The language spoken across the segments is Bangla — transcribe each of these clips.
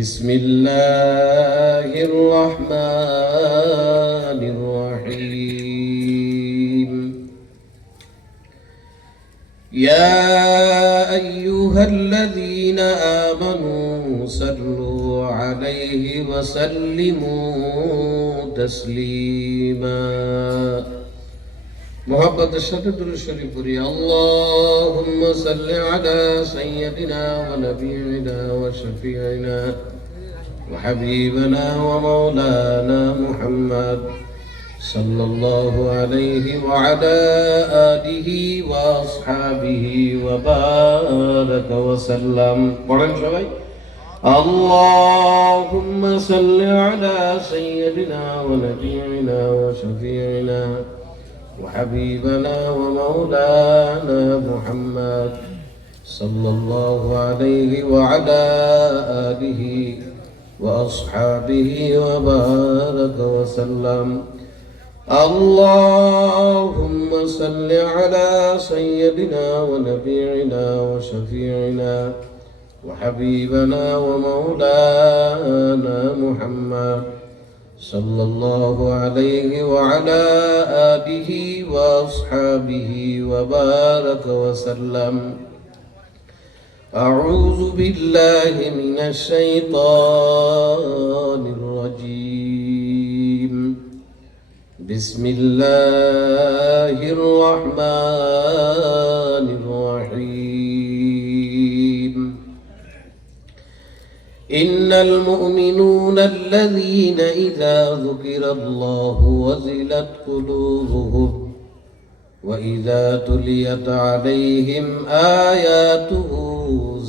بسم الله الرحمن الرحيم يا أيها الذين آمنوا صلوا عليه وسلموا تسليما محبت الشهادة الشريف اللهم صل على سيدنا ونبينا وشفيعنا وحبيبنا ومولانا محمد صلى الله عليه وعلى آله وأصحابه وبارك وسلم. اللهم صل على سيدنا ونبينا وشفيعنا وحبيبنا ومولانا محمد صلى الله عليه وعلى آله وأصحابه وبارك وسلم. اللهم صل على سيدنا ونبينا وشفيعنا وحبيبنا ومولانا محمد صلى الله عليه وعلى آله وأصحابه وبارك وسلم. أعوذ بالله من الشيطان الرجيم. بسم الله الرحمن الرحيم. إن المؤمنون الذين إذا ذكر الله وجلت قلوبهم وإذا تليت عليهم آياته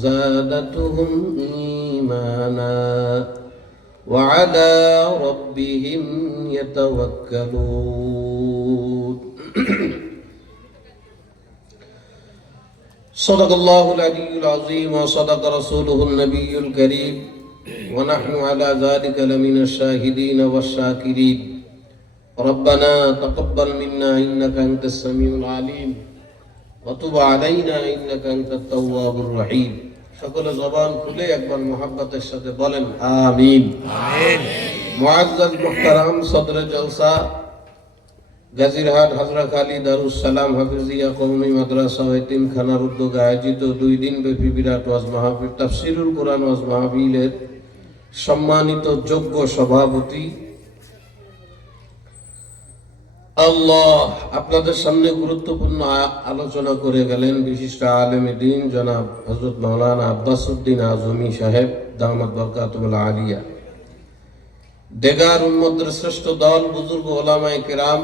زادتهم إيمانا وعلى ربهم يتوكلون. صدق الله العلي العظيم وصدق رسوله النبي الكريم ونحن على ذلك لمن الشاهدين والشاكرين. ربنا تقبل منا إنك أنت السميع العليم وتب علينا إنك أنت التواب الرحيم. সকল জবান খুলে একবার মোহাব্বতের সাথে বলেন আমিন। আমিন। মুআজ্জাজ মুহতারাম সদরে জলসা গাজীরহাট হযরত আলী দারুস সালাম হাফিজিয়া কওমি মাদ্রাসা ও এতিমখানার উদ্যোগে আয়োজিত 2 দিন ব্যাপী বিরাট ওয়াজ মাহফিল তাফসীরুল কোরআন ওয়াজ মাহফিলের সম্মানিত যোগ্য সভাপতি আল্লাহ আপনাদের সামনে গুরুত্বপূর্ণ আলোচনা করে গেলেন বিশিষ্ট আলেমে দ্বীন জনাব হযরত মাওলানা আব্বাসউদ্দিন আজমি সাহেব দামাত বরকাতুল আলিয়া। দেগার উম্মতের শ্রেষ্ঠ দল বুজুর্গ ওলামায়ে কেরাম,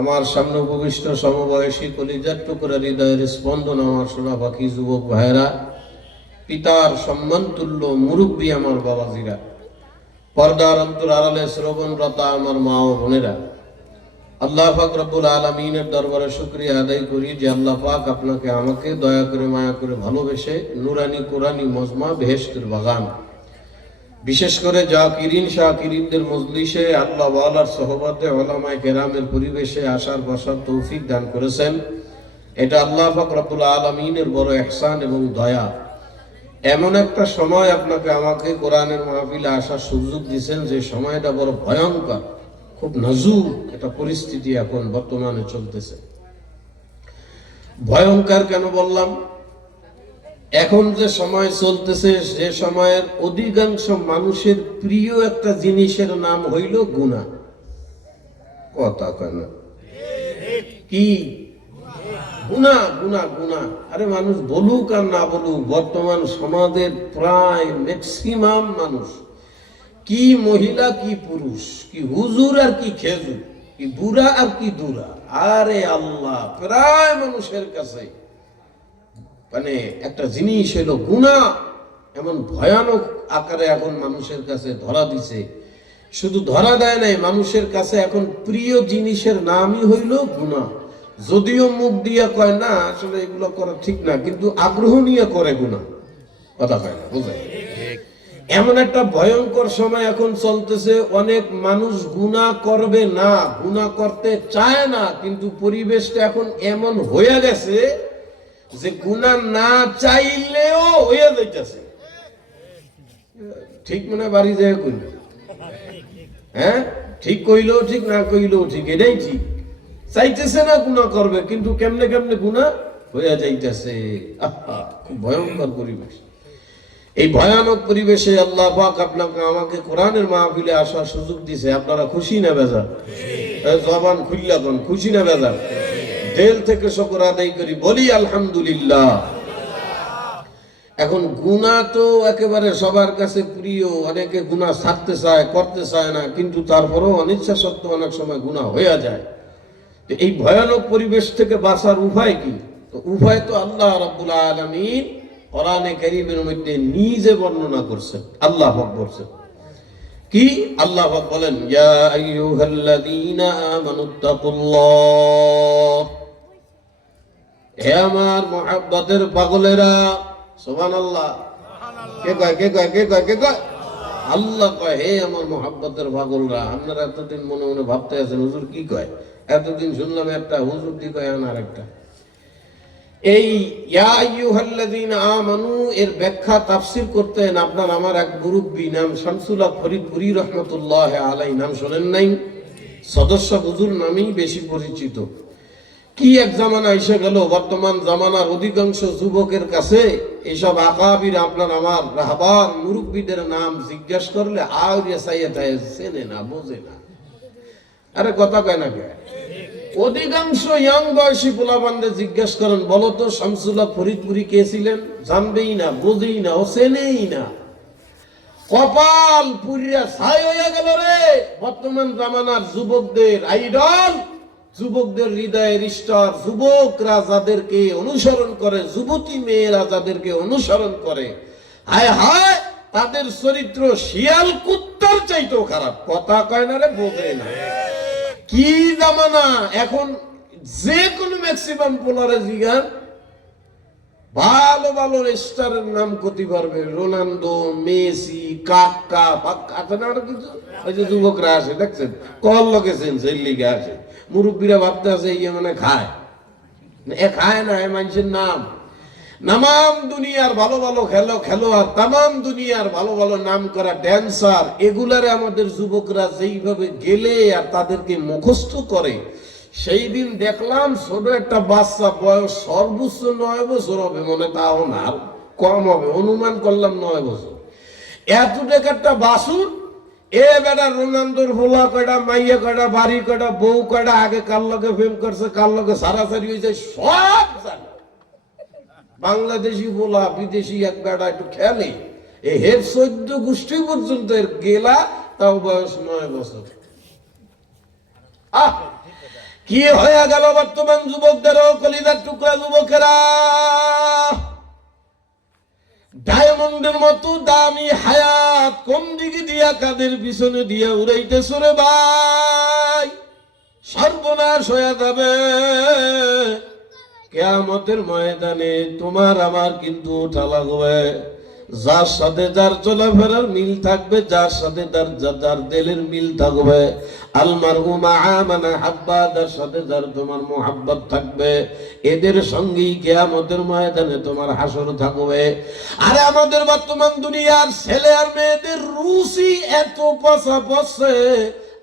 আমার সামনে উপবিষ্ট সমবয়সী কলিজার টুকরা হৃদয়ের স্পন্দন আমার সোনা পাখি যুবক ভাইয়েরা, পিতার সম্মানতুল্য মুরব্বী আমার বাবাজিরা, পর্দার অন্তর আড়ালে শ্রবণরতা আমার মা ও বোনেরা, আল্লাহ পাক রব্বুল আলামিনের দরবারে শুকরিয়া আদায় করি যে আল্লাহ পাক আপনাকে আমাকে দয়া করে মায়া করে ভালোবেসে নুরানি কোরআনি মজমা বেহেশতের বাগান, বিশেষ করে জাকিরিন শাকিরিনদের মজলিসে আল্লাহ ওয়ালার সোহবতে উলামায়ে কেরামের পরিবেশে আসার বসার তৌফিক দান করেছেন। এটা আল্লাহ পাক রব্বুল আলামিনের বড় ইহসান এবং দয়া। এমন একটা সময় আপনাকে আমাকে কোরআনের মাহফিলে আসার সুযোগ দিয়েছেন যে সময়টা বড় ভয়ঙ্কর, খুব নাজুক একটা পরিস্থিতি এখন বর্তমানে চলতেছে। ভয়ঙ্কর কেন বললাম? এখন যে সময় চলতেছে সে সময়ের অধিকাংশ মানুষের প্রিয় একটা জিনিসের নাম হইল গুনাহ। কথা কয় না? কি গুনাহ? গুনাহ গুনাহ। আরে মানুষ বলুক আর না বলুক, বর্তমান সমাজের প্রায় ম্যাক্সিমাম মানুষ, কি মহিলা কি পুরুষ, কি হুজুর আর কি খেজুর, কি বুড়া আর কি দুরা, আরে আল্লাহ, প্রায় মানুষের কাছে মানে একটা জিনিস হলো গুনাহ এমন ভয়ানক আকারে এখন মানুষের কাছে ধরা দিছে। শুধু ধরা দেয় নাই, মানুষের কাছে এখন প্রিয় জিনিসের নামই হইল গুনাহ। যদিও মুখ দিয়ে কয় না আসলে এগুলো করা ঠিক না, কিন্তু আগ্রহ নিয়ে করে গুনাহ। কথা কয় না, বুঝায়? এমন একটা ভয়ঙ্কর সময় এখন চলতেছে, অনেক মানুষ গুনাহ করবে না, গুনাহ করতে চায় না, কিন্তু পরিবেশটা এখন এমন হয়ে গেছে যে গুনাহ না চাইলেও হয়ে যাইতেছে। ঠিক মনে বাড়ি যায় কইল, হ্যাঁ ঠিক কইলেও ঠিক, না কইলেও ঠিক, এটাই ঠিক। চাইতেছে না গুনাহ করবে, কিন্তু কেমনে কেমনে গুনাহ হইয়া যাইতেছে। খুব ভয়ঙ্কর পরিবেশ। এই ভয়ানক পরিবেশে আল্লাহ পাক আপনাকে আমাকে কোরআনের মাহফিলে আসার সুযোগ দিয়েছে। আপনারা খুশি না বেজার? জবান খুললা কোন, খুশি না বেজার? দিল থেকে শুকর আদায় করি, বলি আলহামদুলিল্লাহ। এখন গুনাহ তো একেবারে সবার কাছে প্রিয়, অনেকে গুনাহ ছাড়তে চায়, করতে চায় না, কিন্তু তারপরেও অনিচ্ছা সত্ত্বেও অনেক সময় গুনাহ হইয়া যায়। তো এই ভয়ানক পরিবেশ থেকে বাঁচার উপায় কি? তো উপায় তো আল্লাহ রাব্বুল আলামিন কোরআনে কারীমের মধ্যে নিজে বর্ণনা করছেন। আল্লাহ পাক বলেন কি? আল্লাহ পাক বলেন, ইয়া আইয়ুহাল্লাযীনা আমানুত্তাকুল্লাহ, হে আমার মুহাব্বতের পাগলেরা। সুবহানাল্লাহ। কে কয় কে কয় কে কয় কে কয়? আল্লাহ কয়, হে আমার মুহাব্বতের পাগলরা। আপনারা এতদিন মনে মনে ভাবতে আছেন হুজুর কি কয়, এতদিন শুনলাম একটা, হুজুর দি কয় আর একটা। এই ইয়া আইয়ুহাল্লাযীনা আমানু এর ব্যাখ্যা তাফসীর করতেন আপনার আমার এক মুরব্বী, নাম শামসুল হক ফরিদপুরি রহমাতুল্লাহ আলাইহি। নাম শোনেন নাই? সদস্য হুজুর নামেই বেশি পরিচিত। কি এক জামানা এসে গেল, বর্তমান জামানার অধিকাংশ যুবকের কাছে এইসব আকাবির আপনার আমার রাহবার মুরব্বীদের নাম জিজ্ঞাসা করলে আউরিয়া সাইয়া তাই চেনে না, বোঝে না। আরে কথা কয় না কে? অধিকাংশ ইয়াং বয়সী পোলাপানদের জিজ্ঞাসা করেন, বলো তো শামসুল হক ফরিদপুরি কে ছিলেন? জানবেই না, বোঝেই না, ও চেনেই না। কপাল পুরিয়া ছাই হয়ে গেল রে বর্তমান জামানার যুবকদের আইডল, যুবকদের হৃদয়ের স্টার, যুবকরা যাদেরকে অনুসরণ করে, যুবতী মেয়েরা যাদেরকে অনুসরণ করে, হায় হায় তাদের চরিত্র শিয়াল কুত্তার চাইতেও খারাপ। কথা কয় না রে, বোঝে না। কি জামানা এখন, যে কোনো ম্যাক্সিমাম পোলারে জিগান ভালো ভালো স্টারের নাম করতে পারবে, রোনাল্ডো, মেসি, কাকা ফাক্কা আছে না, আরো কিছু। ওই যে যুবকরা আসে দেখছেন, কল লোকেছেন সেই লিগে আসে, মুরব্বীরা ভাবতে আছে ইয়ে মানে খায়, এ খায় না, এ মানুষের নাম। নামাম দুনিয়ার ভালো ভালো খেলোয়াড়, তামাম দুনিয়ার ভালো ভালো নাম করা ড্যান্সার, এগুলারে আমাদের যুবকরা যেইভাবে গেলে আর তাদেরকে মুখস্থ করে। সেই দিন দেখলাম ছোট একটা বাচ্চা, বয়স সর্বোচ্চ 9 বছর হবে, মনে তাও না, কম হবে, অনুমান করলাম 9 বছর। এত টাকা একটা বাসুর, এ বেটা রোনাল্ডোর ভোলা কয়টা, মাইয়া কয়টা, বাড়ি কয়টা, বউ কয়টা, আগে কার লগে প্রেম করছে, কার লগে সারাসারি হয়েছে, সব জানে। বাংলাদেশি বলা বিদেশি এক বেড়া একটু খেলে, এই হের 14 গোষ্ঠী পর্যন্ত এর গেলা, তাও বয়স 9 বছর। কি হয়ে গেল বর্তমান যুবকদেরও, কলিজার টুকরা যুবকেরা। ডায়মন্ডের মতো দামি হায়াত কোন দিকে দিয়া, কাদের পিছনে দিয়া উড়াইতেছ রে ভাই, সর্বনাশ হয়ে যাবে। কিয়ামতের ময়দানে তোমার আমার কিন্তু ওঠা লাগবে। যার সাথে যার চলাফেরার মিল থাকবে, যার সাথে যার দিলের মিল থাকবে, আলমারহু মাআ মান হাব্বা, যার সাথে যার তোমার মুহাব্বত থাকবে, এদের সঙ্গেই কিয়ামতের ময়দানে তোমার হাসর থাকবে। আরে আমাদের বর্তমান দুনিয়ার ছেলে আর মেয়েদের রুচি এত পচা পচছে।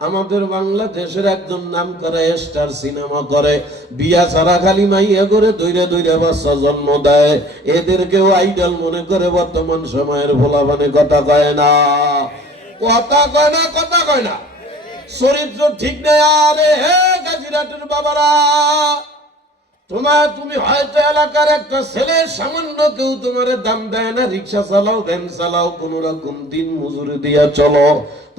আমাদের বাংলাদেশের একজন নাম করে স্টার সিনেমা করে, বিয়া ছাড়া খালি মাইয়া করে দইরা দইরা বাচ্চা জন্ম দেয়, এদেরকেও আইডল মনে করে বর্তমান সময়ের ভোলাবানে। কথা কয় না, কথা কয় না, কথা কয় না। চরিত্র ঠিক নেই। আরে হে গাজীরাটের বাবারা, তুমি হয়তো এলাকার একটা ছেলে, সামান্য কেউ তোমার দাম দেয় না, রিক্সা চালাও, ভ্যান চালাও, কোন রকম দিন মজুরি দিয়া চলো,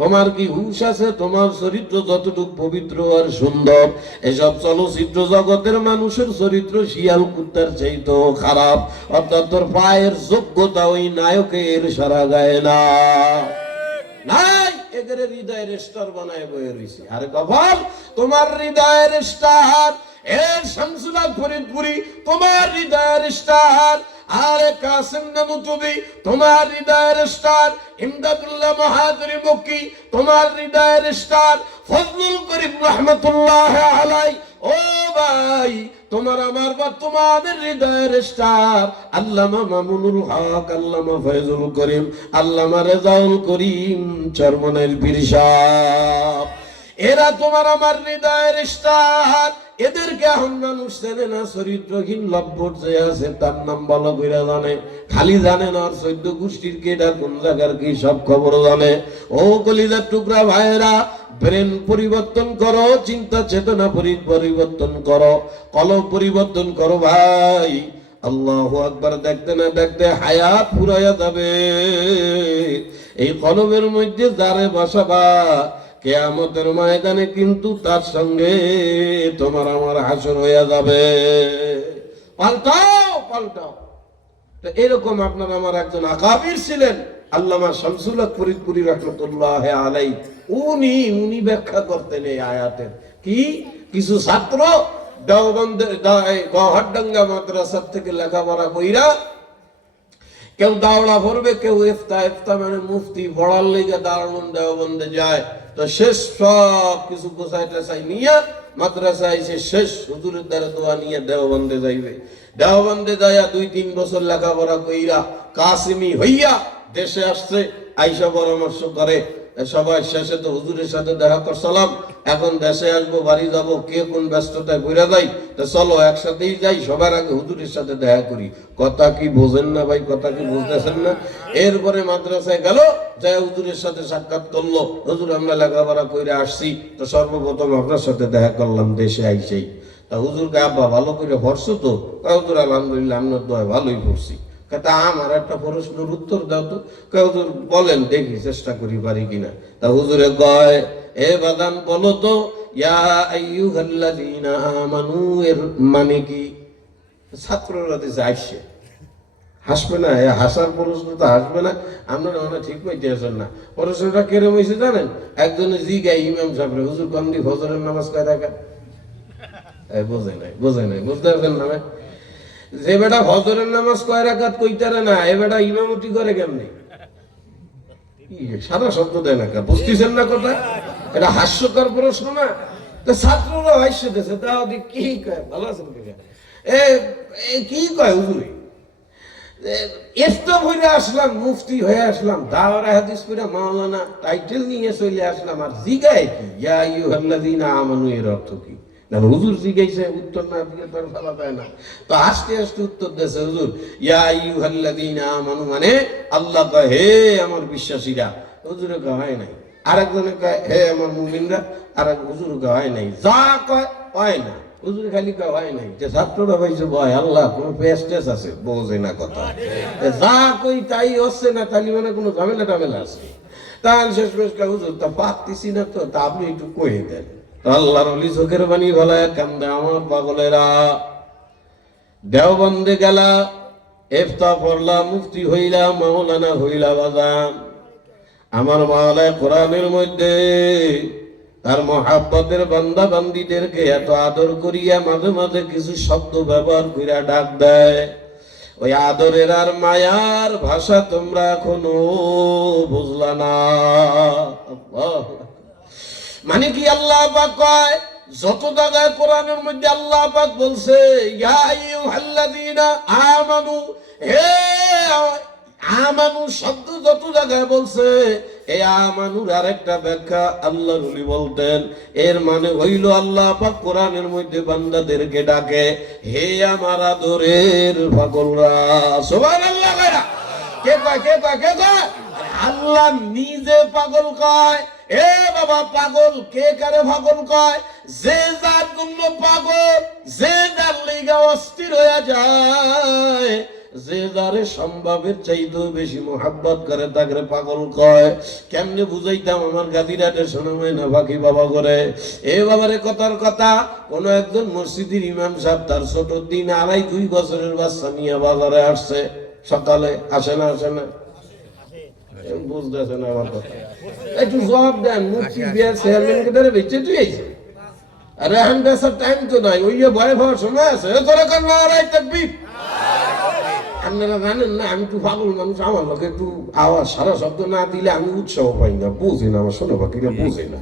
তোমার কি হুঁশ আছে? তোমার চরিত্র যতটুকু পবিত্র আর সুন্দর, এসব চলচ্চিত্র জগতের মানুষের চরিত্র শিয়াল কুত্তার চাইতেও খারাপ। অর্থাৎ তোর পায়ের যোগ্যতা ওই নায়কের সারা গায়ে না, নাই, এদের হৃদয়ের স্টার বানায় বয়ে রয়েছে। আরে কপাল, তোমার হৃদয়ের স্টার এর শামসুল হক ফরিদপুরি, তোমার হৃদয়ের স্টার। আরে কাসেম নানুতুবি, তোমার হৃদয়ের স্টার। ইমদাদুল্লাহ মাহাদুরী মক্কি, তোমার হৃদয়ের স্টার। ফজলুল করিম রহমাতুল্লাহ আলাইহি, ও ভাই, তোমার আমার বা তোমাদের হৃদয়ের স্টার আল্লামা মামুনুল হক, আল্লামা ফয়জুল করিম, আল্লামা রেজাউল করিম চরমনের পীর সাহেব, এরা তোমার আমার হৃদয়ের স্টার। এদেরকে এখন মানুষ চেনে না, চরিত্রহীন লব্বট যে আছে তার নাম ভালো করে জানে, খালি জানে না আর 14 গোষ্ঠীর কেটা কোন জায়গার কি সব খবর জানে। ও কলিজার টুকরা ভাইয়েরা, ব্রেন পরিবর্তন করো, চিন্তা চেতনা পরিবর্তন করো, কলব পরিবর্তন করো ভাই। আল্লাহু আকবার দেখতে না দেখতে হায়াত ফুরাইয়া যাবে। এই কলবের মধ্যে যারে বসাবা কিয়ামতের ময়দানে কিন্তু তার সঙ্গে তোমার আমার হাসর হইয়া যাবে। পাল্টাও পাল্টাও। তো এরকম আপনার আমার একজন আকাবির ছিলেন আল্লামা শামসুল হক ফরিদপুরি রাহমাতুল্লাহ আলাইহি। উনি ব্যাখ্যা করতেন এই আয়াতের। কি কিছু ছাত্র দেওবন্দের গৌহারডাঙ্গা মাদ্রাসা থেকে লেখাপড়া কইরা কেউ দাওড়া ভরবে, কেউ ইফতা মানে মুফতি পড়ার লেগে দারুন দেওবন্দে যায়। তো শেষ সব কিছু গোছাই টেছাই নিয়ে মাদ্রাসায় এসে শেষ হুজুরের দ্বারা দোয়া নিয়ে দেওবন্দে যাইবে। দেওবন্দে যাইয়া 2-3 বছর লেখাপড়া কইরা কাসিমি হইয়া দেশে আসছে, আইসা পরামর্শ করে সবাই শেষে তো হুজুরের সাথে দেখা করছিলাম, এখন দেশে আসবো, বাড়ি যাব, কে কোন ব্যস্ততায় ঘুরে যাই, তো চলো একসাথেই যাই, সবার আগে হুজুরের সাথে দেখা করি। কথা কি বোঝেন না ভাই? কথা কি বুঝতেছেন না? এরপরে মাদ্রাসায় গেল, যাই হুজুরের সাথে সাক্ষাৎ করলো, হুজুর আমরা লেখাপড়া করে আসছি, তো সর্বপ্রথম আপনার সাথে দেখা করলাম দেশে আইসেই। তা হুজুরকে আব্বা ভালো করে পড়ছো তো? হুজুর আলহামদুলিল্লাহ আপনার দোয়া ভালোই পড়ছি। তা আমার একটা প্রশ্নের উত্তর দাও তো। হুজুর বলেন, দেখি চেষ্টা করি পারি কিনা। তা হুজুরে কয়, এ বাদান বলো তো, ইয়া আইয়ুহাল্লাযীনা আমানু এর মানে কি? ছাত্ররা দিছে আইসে হাসবে না, হাসার প্রশ্ন তো হাসবে না। আপনারা মনে ঠিক পাইতে আসেন না। প্রশ্নটা কেরম হয়েছে জানেন? একজনে জিগায় ইমাম সাহেব, হুজুর কন্দি ফজরের নামাজ কয় রাখা? বোঝে নাই বুঝতে পারছেন না? যে বেটা ফজরের নামাজ কয় রাকাত কইতারে না, এ বেটা ইমামতি করে কেমনে? সারা শব্দ দেয় না, বুঝতেছেন না কথা? এটা হাস্যকর প্রশ্ন না? তো ছাত্ররা হাস্য দিয়েছে, তাও কি কয়? ভালো আছেন কি কয় হুজুরি? ইফতা হইলে আসলাম, মুফতি হয়ে আসলাম, দাওরা হাদিস পড়ে মাওলানা টাইটেল নিয়ে চলে আসলাম, আর জিগায় কি ইয়া আইয়ুহাল্লাযীনা আমানু এর অর্থ কি? হুজুর জিজ্ঞাসা উত্তর না দিয়ে তো ফেলা যায় না। তো আস্তে আস্তে উত্তর দিয়েছে হুজুর, ইয়া আইয়ুহাল্লাযীনা আমানু মানে আল্লাহ কয় হে আমার বিশ্বাসীরা। হুজুরে কয় নাই। আরেকজনে কয় হে আমার মুমিনরা। আরেক হুজুর কয় নাই। যা কয় হয় না, হুজুর খালি কয় হয় নাই। যে ছাত্ররা পাইছে ভয় আল্লাহ কোন পেস্টেস আছে, বোঝে না কথা। যা কই তাই হচ্ছে না, তাহলে মানে কোনো ঝামেলা টামেলা আছে। তাহলে শেষ হুজুর তা পারতেছি না, তো তা আপনি একটু কয়ে দেন। আল্লাহর ওলি চোখের পানি ফেলায় কান্দে, আমার পাগলেরা। দেওবন্দে গেলা, ইফতা পড়লা, মুফতি হইলা, মাওলানা হইলা, বাজান আমার মাওলায় কোরআনের মধ্যে তার মহাব্বতের বান্দা বান্দীদেরকে এত আদর করিয়া মাঝে মাঝে কিছু শব্দ ব্যবহার করিয়া ডাক দেয়। ওই আদরের আর মায়ার ভাষা তোমরা এখনো বুঝলা না। মানে কি? আল্লাহ পাক কয়, যত জায়গায় কোরআনের মধ্যে আল্লাহ পাক বলছে ইয়া আইয়ুহাল্লাযীনা আমানু, হে আমানু শব্দ যত জায়গায় বলছে, এই আমানুর আরেকটা ব্যাখ্যা আল্লাহর ওলি বলতেন, এর মানে হইল আল্লাহ পাক কোরআনের মধ্যে বান্দাদেরকে ডাকে, হে আমার আদরের পাগলরা। সুবহানাল্লাহ। কে কয়? কে কয়? কে কয়? আল্লাহ নিজে পাগল কয়। এ বাবা পাগল কে কারে পাগল কয়? যে যার জন্য পাগল, যে যার লিগা অস্থির হয়ে যায়, যে যারে সম্ভবের চাইতেও বেশি মোহাব্বত করে তাকে পাগল কয়। কেমনে বুঝাইতাম আমার গাদিরাটে শোনাময় না বাকি বাবা করে। এ বাবারে কথার কথা, কোন একজন মসজিদের ইমাম সাহেব তার ছোট দিন 2.5 বছরের বাচ্চা নিয়ে বাজারে আসছে। সকালে আসে না? আসে না? বুঝতেছে না আমার কথা? একটু জবাব দেন। মুফতি বিয়ার চেয়ারম্যানকে ধরে বেঁচে তুই আইছে। আরে এখন বেচার টাইম তো নাই, ওই ভয় ভয় সময় আছে। তোরা কর না রাই তাকবীর। আপনারা জানেন না আমি একটু পাগল মানুষ, আমার লোক একটু আওয়াজ সারা শব্দ না দিলে আমি উৎসাহ পাই না, বুঝি না, আমার শোনো বাকিরা বুঝে না।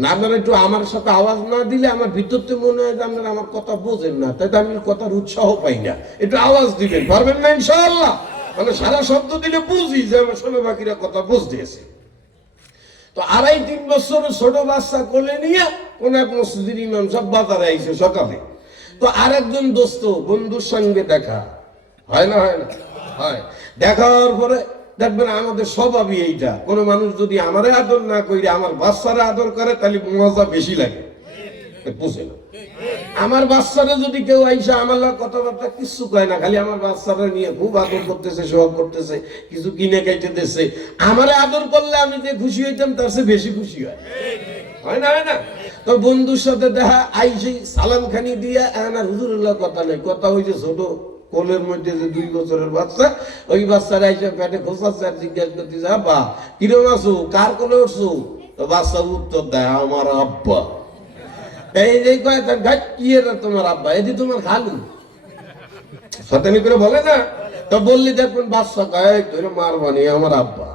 না আপনারা একটু আমার সাথে আওয়াজ না দিলে আমার ভিতরতে মনে হয় যে আপনারা আমার কথা বোঝেন না, তাই তো আমি কথার উৎসাহ পাই না। একটু আওয়াজ দিবেন, পারবেন না ইনশাআল্লাহ? মানে সারা শব্দ দিলে বুঝি যে আমার ছোট বাকিরা কথা বুঝতেছে। তো 2.5-3 বছরের ছোট বাচ্চা কোলে নিয়ে কোন এক মসজিদের ইমাম সাহেব বাজারে আইছে সকালে। তো আরেকজন দোস্ত বন্ধুর সঙ্গে দেখা হয় না, হয় না? হয়। দেখা হওয়ার পরে দেখবেন আমাদের স্বভাবই এইটা, কোনো মানুষ যদি আমারে আদর না করে আমার বাচ্চারা আদর করে তাহলে মজা বেশি লাগে, বুঝে না? আমার বাচ্চারা যদি কেউ আইসা আমার কথাবার্তা কিছু কয় না, খালি আমার বাচ্চারা নিয়ে খুব আদর করতেছে, সোহাগ করতেছে, কিছু কিনে খাইতে দিচ্ছে, আমারে আদর করলে আমি যে খুশি হইতাম তার চেয়ে বেশি খুশি হয়, হয় না? হয় না? তো বন্ধুর সাথে দেখা আইসে সালাম খানি দিয়া না হুজুরুল্লাহ কথা নেই, কথা হয়েছে ছোট কোলের মধ্যে যে 2 বছরের বাচ্চা, ওই বাচ্চারা এসে পেটে খোঁচাচ্ছে আর জিজ্ঞাসা করতেছে আব্বা কিরম আছো, কার কোলে উঠছো? তো বাচ্চা উত্তর দেয় আমার আব্বা। এই যে কয় তার ঘাট কি এটা তোমার আব্বা, এদি তোমার খালু, সতেনি করে বলে না? তো বললি দেখবেন বাচ্চা কয় ধরে মারবানি আমার আব্বা।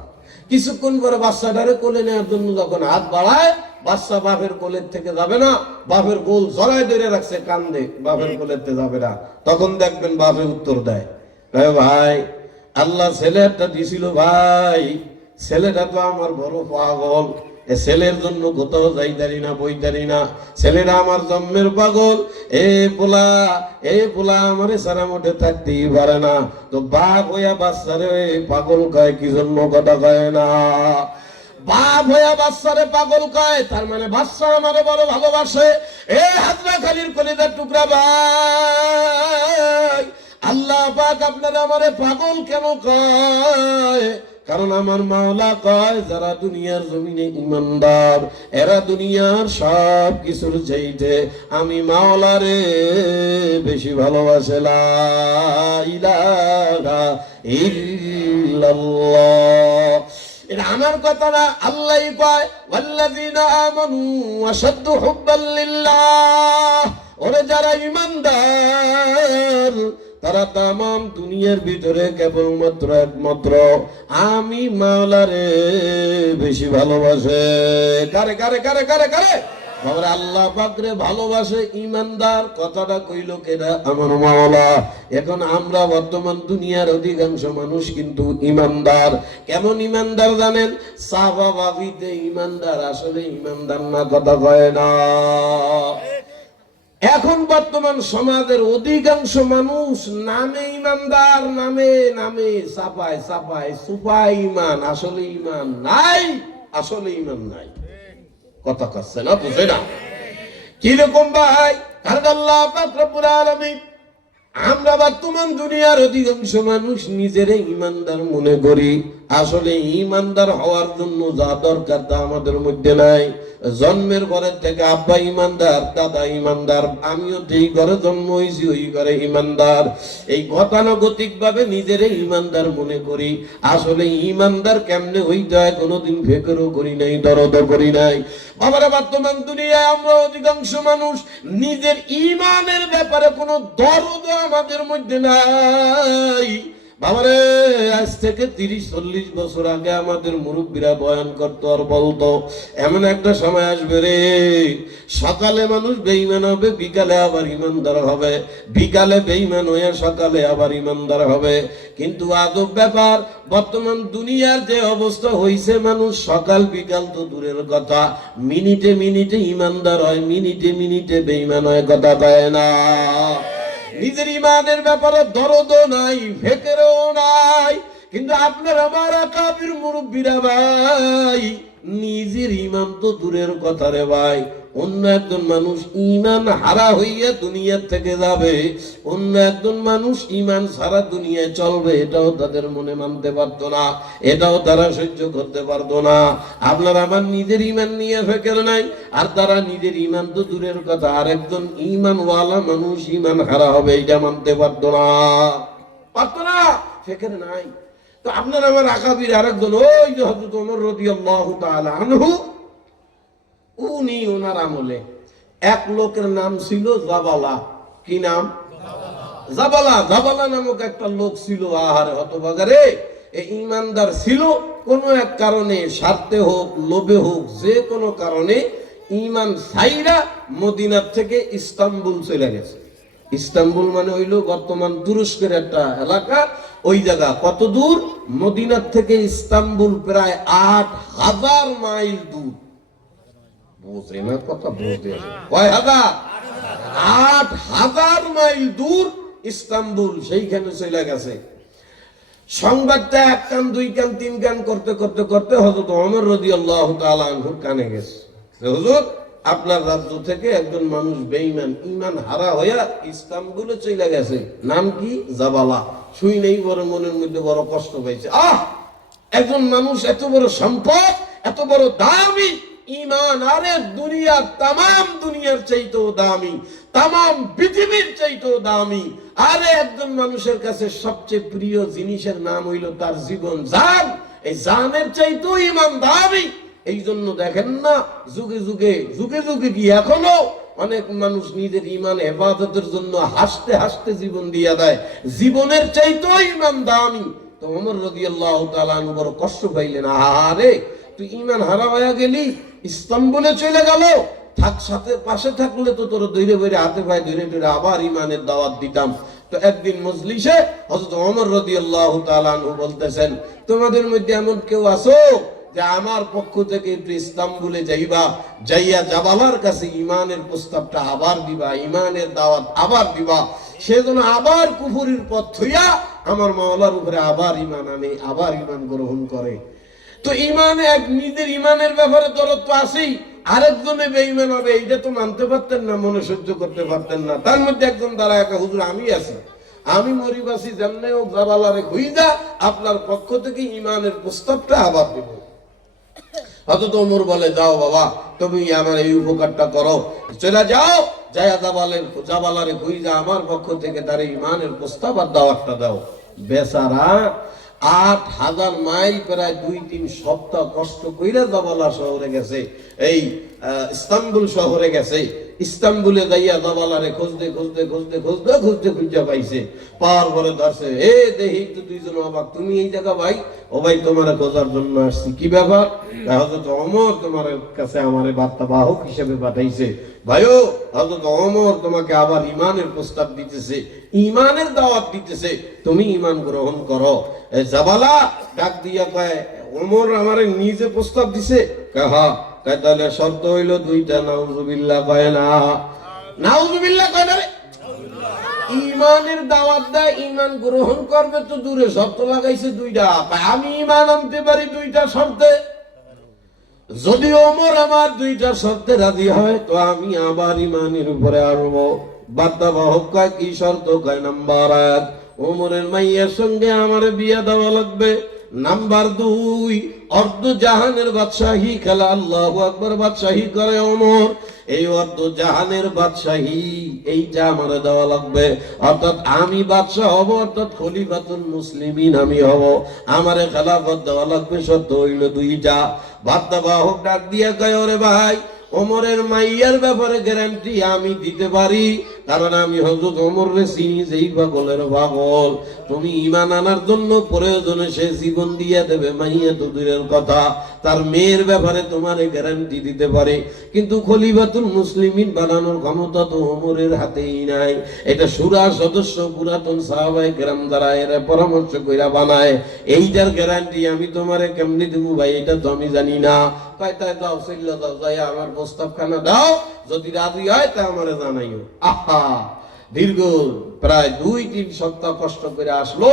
কিছুক্ষণ পরে বাচ্চাটারে কোলে নেওয়ার জন্য যখন হাত বাড়ায়, বাচ্চা বাপের কোলের থেকে যাবে না, বাপের গোল জড়ায় ধরে রাখছে কান্দে, বাপের কোলের থেকে যাবে না। তখন দেখবেন বাপে উত্তর দেয় ভাই আল্লাহ ছেলে একটা দিছিল ভাই, ছেলেটা তো আমার বড় পাগল, এ ছেলের জন্য কোথাও যাইতারি না বইতারি না, ছেলেটা আমার জন্মের পাগল, এ পোলা আমারে সারা মোটে থাকতেই পারে না। তো বাপ হইয়া বাচ্চারে পাগল কয় কি জন্য কথা কয় না? বাপ হইয়া বাচ্চারে পাগল কয়, তার মানে বাচ্চা আমারে বড় ভালোবাসে। এ হাজরাখালির কলিজার টুকরা ভাই, আল্লাহ পাক আপনারা আমারে পাগল কেন কয়? কারণ আমার মাওলা কয় যারা দুনিয়ার জমিনে ইমানদার এরা দুনিয়ার সব কিছুর চাইতে আমি মাওলারে বেশি ভালোবাসে। লা ইলাহা ইল্লাল্লাহ, এটা আমার কথা না, আল্লাহই কয় ওয়াল্লাযীনা আমানু আশাদ্দু হুব্বাল লিল্লাহ, ওরে যারা ইমানদার তারা তামাম দুনিয়ার ভিতরে কেবলমাত্র একমাত্র আমি মাওলারে বেশি ভালোবাসে। কারে কারে কারে কারে কারে? বাবা আল্লাহ পাকরে ভালোবাসে ইমানদার, কথাটা কইল কেডা? আমার মাওলা। এখন আমরা বর্তমান দুনিয়ার অধিকাংশ মানুষ কিন্তু ইমানদার। কেমন ইমানদার জানেন? সাবা বাবিতে ইমানদার, আসলে ইমানদার না, কথা কয় না। এখন বর্তমান সমাজের অধিকাংশ মানুষ নামে ইমানদার, নামে নামে চাপায় চাপায় সুপায় ইমান, আসলে ইমান নাই, আসলে ইমান নাই, কথা কচ্ছে না, বুঝে না? কিরকম ভাই? কারণ আল্লাহ পাক রব্বুল আলামিন, আমরা বর্তমান দুনিয়ার অধিকাংশ মানুষ নিজেরে ইমানদার মনে করি, আসলে ইমানদার হওয়ার জন্য যা দরকার তা আমাদের মধ্যে নাই। জন্মের ঘরের থেকে আব্বা ইমানদার, দাদা ইমানদার, আমিও যেই ঘরে জন্ম হয়েছি ওই ঘরে ইমানদার, এই গতানুগতিক ভাবে নিজেরে ইমানদার মনে করি। আসলে ইমানদার কেমনে হইতে হয় কোনোদিন ফিকিরও করি নাই, দরদও করি নাই। বাবারা বর্তমান দুনিয়ায় আমরা অধিকাংশ মানুষ নিজের ইমানের ব্যাপারে কোনো দরদ আমাদের মধ্যে নাই। বাবারে আজ থেকে 30-40 বছর আগে আমাদের মুরব্বীরা বয়ান করতো আর বলতো এমন একটা সময় আসবে রে, সকালে মানুষ বেঈমান হবে, বিকালে আবার ইমানদার হবে, বিকালে বেঈমান হয়ে সকালে আবার ইমানদার হবে। কিন্তু আদব ব্যাপার, বর্তমান দুনিয়ার যে অবস্থা হয়েছে, মানুষ সকাল বিকাল তো দূরের কথা, মিনিটে মিনিটে ইমানদার হয়, মিনিটে মিনিটে বেঈমান হয়, কথা দেয় না। নিজের ইমানের ব্যাপারে দরদও নাই, ফিকিরও নাই। কিন্তু আপনার আমার কাবির মুরব্বীরা ভাই, নিজের ইমান তো দূরের কথা রে ভাই, অন্য একজন মানুষ ইমান হারা হইয়া দুনিয়ার থেকে যাবে, অন্য একজন মানুষ ইমান সারা দুনিয়ায় চলবে, এটাও তাদের মনে মানতে পারতো না, এটাও তারা সহ্য করতে পারতো না। আপনার আমার নিজের ইমান নিয়ে ফেকের নাই, আর তারা নিজের ইমান তো দূরের কথা, আর একজন ইমানওয়ালা মানুষ ইমান হারা হবে এটা মানতে পারতো না, পারতো না, ফেকের নাই। তো আপনার আমার আকাবির আরেকজন ওই যে হযরত ওমর রাদিয়াল্লাহু তাআলা আনহু, উনি ওনার আমলে এক লোকের নাম ছিল জাবালা। কি নাম? জাবালা। জাবালা নামক একটা লোক ছিল, আহারে হতভাগারে, এই ইমানদার ছিল, কোনো এক কারণে, স্বার্থে হোক লোভে হোক যে কোনো কারণে ইমান সাইরা মদিনার থেকে ইস্তাম্বুল চলে গেছে। ইস্তাম্বুল মানে হইল বর্তমান তুরস্কের একটা এলাকা। ওই জায়গা কত দূর? মদিনার থেকে ইস্তাম্বুল প্রায় ৮,০০০ মাইল দূর। বুঝে না কথা? বুঝে কয় হাজার? ৮,০০০ মাইল দূর ইস্তাম্বুল, সেইখানে চলে গেছে। সংবাদটা এক কান দুই কান তিন কান করতে করতে করতে হযরত ওমর রাদিয়াল্লাহু তাআলা আনহুর কানে গেছে। হুজুর, আপনার রাজ্য থেকে একজন মানুষ বেঈমান ঈমান হারা হইয়া ইস্তাম্বুলে চলে গেছে। নাম কি? জাবালা। শুই নেই বড় মনের মধ্যে বড় কষ্ট পাইছে। একজন মানুষ এত বড় সম্পদ, এত বড় দামি ঈমান, আরে দুনিয়ার তামাম দুনিয়ার চাইতেও দামি, তামাম পৃথিবীর চাইতেও দামি। আরে একজন মানুষের কাছে সবচেয়ে প্রিয় জিনিসের নাম হইল তার জীবন, জান। এই জানের চাইতেও ঈমান দামি। এই জন্য দেখেন না, যুগে যুগে যুগে যুগে কি এখনো অনেক মানুষ নিজের ঈমান ইবাদতের জন্য হাসতে হাসতে জীবন দিয়ে দেয়। জীবনের চাইতেও ঈমান দামি। তো ওমর রাদিয়াল্লাহু তাআলা আনহু বড় কষ্ট পাইলেন। আরে তুই ঈমান হারা হয়ে গেলি, ইস্তাম্বুলে চলে গেল। থাক, সাথে পাশে থাকলে তো তোর ধীরে ধীরে হাতে পায়ে ধীরে ধীরে আবার ঈমানের দাওয়াত দিতাম। তো একদিন মজলিসে হযরত ওমর রাদিয়াল্লাহু তাআলা আনহু বলতেছেন, তোমাদের মধ্যে এমন কেউ আছো যে আমার পক্ষ থেকে একটু ইস্তাম্বুলে যাইবা, যাইয়া জাবালার কাছে ঈমানের প্রস্তাবটা আবার দিবা, ঈমানের দাওয়াত আবার দিবা। সেজন্য আবার কুফরির পথ থইয়া আমার মাওলার উপরে আবার ঈমান আনে, আবার ঈমান গ্রহণ করে। তো ঈমান এক নিজের ঈমানের ব্যাপারে দরদ তো আছেই, আরেকজনে বেঈমান হবে এইটা তো মানতে পারতেন না, মনে সহ্য করতে পারতেন না। তার মধ্যে একজন দাঁড়ায়, হুজুর আমি আছি, আমি মরিবাসী, যেমনে হোক জাবালারে খুইজা আপনার পক্ষ থেকে ঈমানের প্রস্তাবটা আবার দেব। হযরত ওমর বলে, যাও বাবা, তুমি আমার এই উপকারটা করো, চলে যাও, যায়া জাবালারে খুইজা আমার পক্ষ থেকে তার ঈমানের প্রস্তাব আর দাওয়াতটা দাও। বেচারা ৮,০০০ মাইল প্রায় ২-৩ সপ্তাহ কষ্ট কইরা জাবালা শহরে গেছে, এই ইস্তাম্বুল শহরে গেছে। ইস্তাম্বুলে যাইয়া জাবালারে খুঁজতে খুঁজতে খুঁজতে খুঁজতে খুঁজতে খুঁজে পাইছে। পাওয়ার পরে ধরছে, এ দেখি তো দুইজন অবাক, তুমি এই জায়গা? ভাই, ও ভাই, তোমার খোঁজার জন্য আসছি। কি ব্যাপার? হযরত ওমর তোমার কাছে আমারে বার্তা বাহক হিসেবে পাঠাইছে। ভাইও, হযরত ওমর তোমাকে আবার ঈমানের প্রস্তাব দিতেছে, ঈমানের দাওয়াত দিতেছে, তুমি ঈমান গ্রহণ করো। জাবালা ডাক দিয়া কয়, ওমর আমারে নিজে প্রস্তাব দিছে? কয় হ্যাঁ। কয় তাহলে শর্ত হইল দুইটা। নাউজুবিল্লাহ কয় না? নাউজুবিল্লাহ কয় না রে? ঈমানের দাওয়াত দেয়, ঈমান গ্রহণ করবে তো দূরে, শর্ত লাগাইছে দুইটা। আমি ঈমান আনতে পারি দুইটা শর্তে। যদি ওমর আমার দুইটা শর্তে রাজি হয় তো আমি আবার ঈমানের উপরে আসবো। বার্তাবাহক কয়, কি শর্ত? কয় নাম্বার ১, ওমরের মাইয়ার সঙ্গে আমার বিয়ে দেওয়া লাগবে। নাম্বার ২, অর্ধ জাহানের বাদশাহী খেলা, আল্লাহু আকবার, বাদশাহী করে ওমর, এই অর্ধ জাহানের বাদশাহী এইটা আমার দেওয়া লাগবে। অর্থাৎ আমি বাদশাহ হব, অর্থাৎ খলিফাতুল মুসলিমিন আমি হব, আমারে খেলাফত দেওয়া লাগবে। শর্ত হইল দুইটা। বার্তাবাহক ডাক দিয়া কয়, ওরে ভাই, ওমরের মাইয়ার ব্যাপারে গ্যারান্টি আমি দিতে পারি, কারণ আমি হযরত ওমরে চিনি, যেই পাগলের পাগল। তুমি ঈমান আনার জন্য প্রয়োজনে সে জীবন দিয়ে দেবে, মাইয়া তো দূরের কথা, তার মেয়ের ব্যাপারে তোমারে গ্যারান্টি দিতে পারে, কিন্তু খলিফাতুল মুসলিমিন বানানোর ক্ষমতা তো ওমরের হাতেই নাই। এটা সূরা সদস্য পুরাতন সাহাবায়ে কেরাম দ্বারা এরা পরামর্শ কইরা বানায়। এইটার গ্যারান্টি আমি তোমারে কেমনে দেবো ভাই, এটা তো আমি জানি না। কয় তাই দাও, চইল্লা দাও, যাই আমার প্রস্তাবখানা দাও, যদি রাজি হয় তা আমারে জানাইও। আহা, দীর্ঘ প্রায় ২-৩ সপ্তাহ কষ্ট করে আসলো,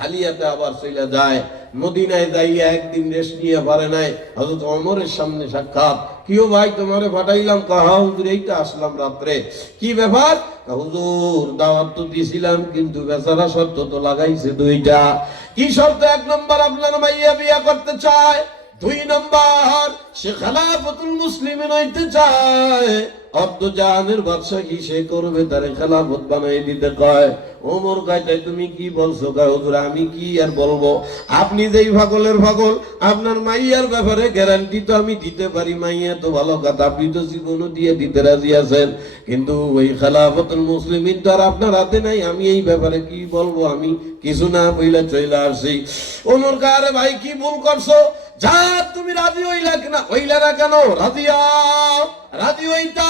হালিয়াতে আবার চলে যায়। মদিনায় যাইয়া একদিন রেস্ট নিয়ে পারে নাই। হযরত ওমরের সামনে সাক্ষাৎ। কিও ভাই, তোমারে পাঠাইলাম? কহা হুজুর, এইটা আসলাম রাত্রে। কি ব্যাপার? হুজুর, দাওয়াত তো দিছিলাম, কিন্তু বেচারা শর্ত তো লাগাইছে দুইটা। কি শর্ত? ১ নম্বর, আপনার মাইয়া বিয়া করতে চায়। ২ নম্বর, সে খেলাফতুল মুসলিমিন হইতে চায়। অর্ধ জাহানের বাদশাহী সে করবে, তারে খেলাফত বানাই দিতে কয়। ওমর কয় তাই তুমি কি বলছো? কয় হুজুর আমি কি আর বলবো, আপনি যেই পাগলের পাগল, আপনার মাইয়ার ব্যাপারে গ্যারান্টি তো আমি দিতে পারি, মাইয়া তো ভালো কথা, আপনি তো জীবনও দিয়ে দিতে রাজি আছেন, কিন্তু ওই খেলাফতুল মুসলিমিন তো আর আপনার হাতে নাই, আমি এই ব্যাপারে কি বলবো, আমি কিছু না বইলা চলে আসছি। ওমর কয় আরে ভাই কি ভুল করছো, যা তুমি রাজি হইলা কিনা, হইলা না কেন, রাজি হইতা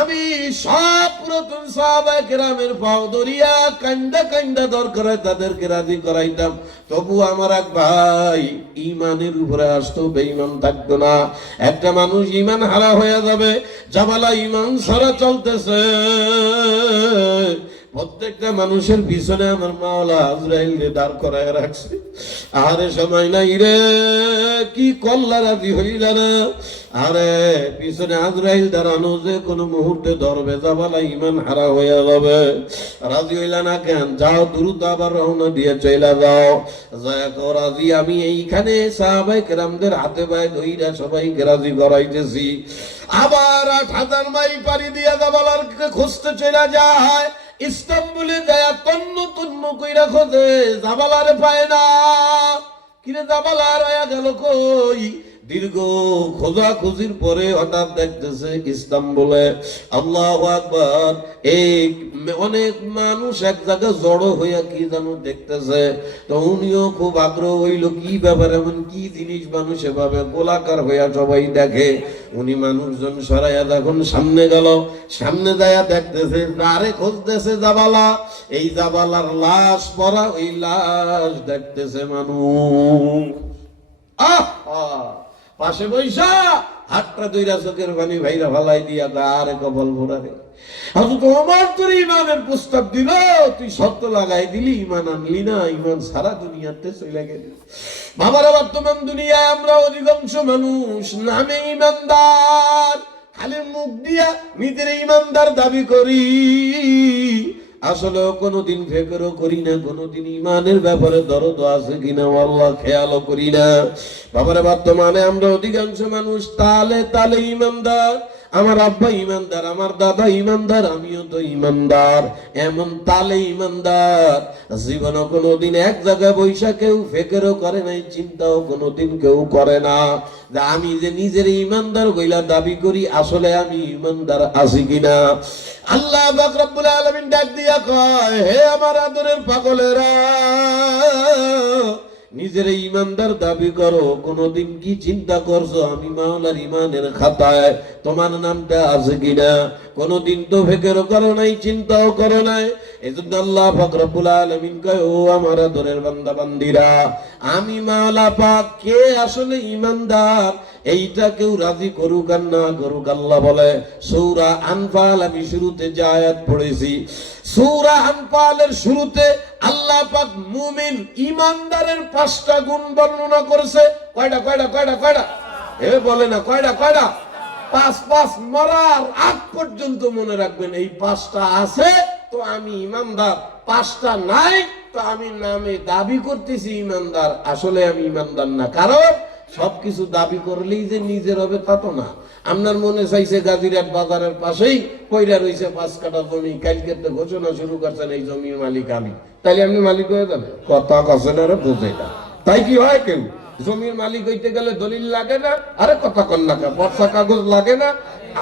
আমি সব পুরাতন সাহাবায়ে কেরামের পাও ধরিয়া কান্দা কান্দা দরকার তাদেরকে রাজি করাইতাম, তবু আমার এক ভাই ইমানের উপরে আসতো, বেঈমান থাকতো না। একটা মানুষ ইমান হারা হয়ে যাবে, জামালা ইমান ছাড়া চলতেছে, প্রত্যেকটা মানুষের পিছনে আমার মাওলা আজরাইলকে দাঁড় করায় রাখছে। আরে সময় নাই রে, কি কল্লা রাজি হইলা না, আরে পিছনে আজরাইল দাঁড়ানো, যে কোনো মুহূর্তে ধরবে, জামালা ইমান হারা হইয়া যাবে। রাজি হইলা না কেন? যাও দ্রুত আবার রওনা দিয়ে চইলা যাও, যায় রাজি আমি এইখানে সাহাবায়ে কেরামদের হাতে পায়ে ধইরা সবাইকে রাজি করাইতেছি। আবার ৮,০০০ মাইল পাড়ি দিয়া জামালার খুঁজতে চইলা যায়, ইস্তাম্বুলে যায় তন্ন তন্ন কইরা খোঁজে, জামালারে পায় না। কিরে জামালার আয়া গেল কই? দীর্ঘ খোঁজাখুঁজির পরে হঠাৎ দেখতেছে ইস্তাম্বুলে, আল্লাহু আকবার, অনেক মানুষ এক জায়গায় জড়ো হইয়া কি জানো দেখতেছে। তো উনিও খুব আগ্রহ হইল, কি ব্যাপার, এমন কি জিনিস মানুষ এভাবে গোলাকার হইয়া সবাই দেখে। উনি মানুষজন সরাইয়া যখন সামনে গেল, সামনে যাইয়া দেখতেছে আরে খুঁজতেছে জাবালা, এই জাবালার লাশ পরা, ওই লাশ দেখতেছে মানুষ। পাশে বৈশা হাতটা দুইরা চোখের পানি ভাইরা ফালাই দিয়া আরে কবল ভোরারে, আমার তোর ইমানের প্রস্তাব দিল, তুই শর্ত লাগাই দিলি, ইমান আনলি না, ইমান সারা দুনিয়াতে চলে গেল। বাবার বর্তমান দুনিয়ায় আমরা অধিকাংশ মানুষ নামে ইমানদার, খালি মুখ দিয়া নিজের ইমানদার দাবি করি, আসলে কোনোদিন ফিকরও করি না, কোনোদিন ইমানের ব্যাপারে দরদ আছে কিনা আল্লাহ খেয়ালও করি না। বাবার বর্তমানে আমরা অধিকাংশ মানুষ তালে তালে ইমানদার, আমার আব্বা ইমানদার, আমার দাদা ইমানদার, আমিও তো ইমানদার, এমন তালে ইমানদার, জীবনে কোনোদিন এক জায়গায় বৈশা কেউ ফিকরও করে নাই, চিন্তাও কোনোদিন কেউ করে না যে আমি যে নিজের ইমানদার কইলা দাবি করি, আসলে আমি ইমানদার আছি কিনা। আল্লাহ পাক রব্বুল আলামিন ডাক দিয়া কয়, হে আমার আদরের পাগলেরা, নিজের ইমানদার দাবি করো, কোনদিন কি চিন্তা করছো আমি মাওলার ইমানের খাতায় তোমার নামটা আছে কিনা? কোনদিন তো ফিকির করো নাই, চিন্তাও করো নাই। এজন্য আল্লাহ পাক রব্বুল আলামিন কয়, ও আমার আদরের বান্দা বান্দিরা, আমি মাওলা পাক কে আসলে ইমানদার এইটা কেউ রাজি করুক আর না করুক, আল্লাহ বলে সূরা আনফাল, আমি শুরুতে যে আয়াত পড়েছি, সূরা আনফালের শুরুতে আল্লাহ পাক মুমিন ইমানদারের 5টা গুণ বর্ণনা করেছে। কয়টা কয়টা কয়টা কয়টা? এ বলে না কয়টা কয়টা? 5 মরার আগ পর্যন্ত মনে রাখবেন, এই 5টা আছে তো আমি ইমানদার, 5টা নাই তো আমি নামে দাবি করতেছি ইমানদার, আসলে আমি ইমানদার না। কারণ সবকিছু দাবি করলেই যে নিজের হবে তা তো না। আপনার মনে চাইছে গাজীরহাট বাজারের পাশেই পয়রা রয়েছে 5 কাঠা জমি, কালকে তো ঘোষণা শুরু করছেন এই জমির মালিক আমি, তাইলে আপনি মালিক হয়ে যাবেন? কথা কছেন আরে বুঝে না, তাই কি হয়? কেউ জমির মালিক হইতে গেলে দলিল লাগে না? আরে কথা কন না, পর্চা কাগজ লাগে না?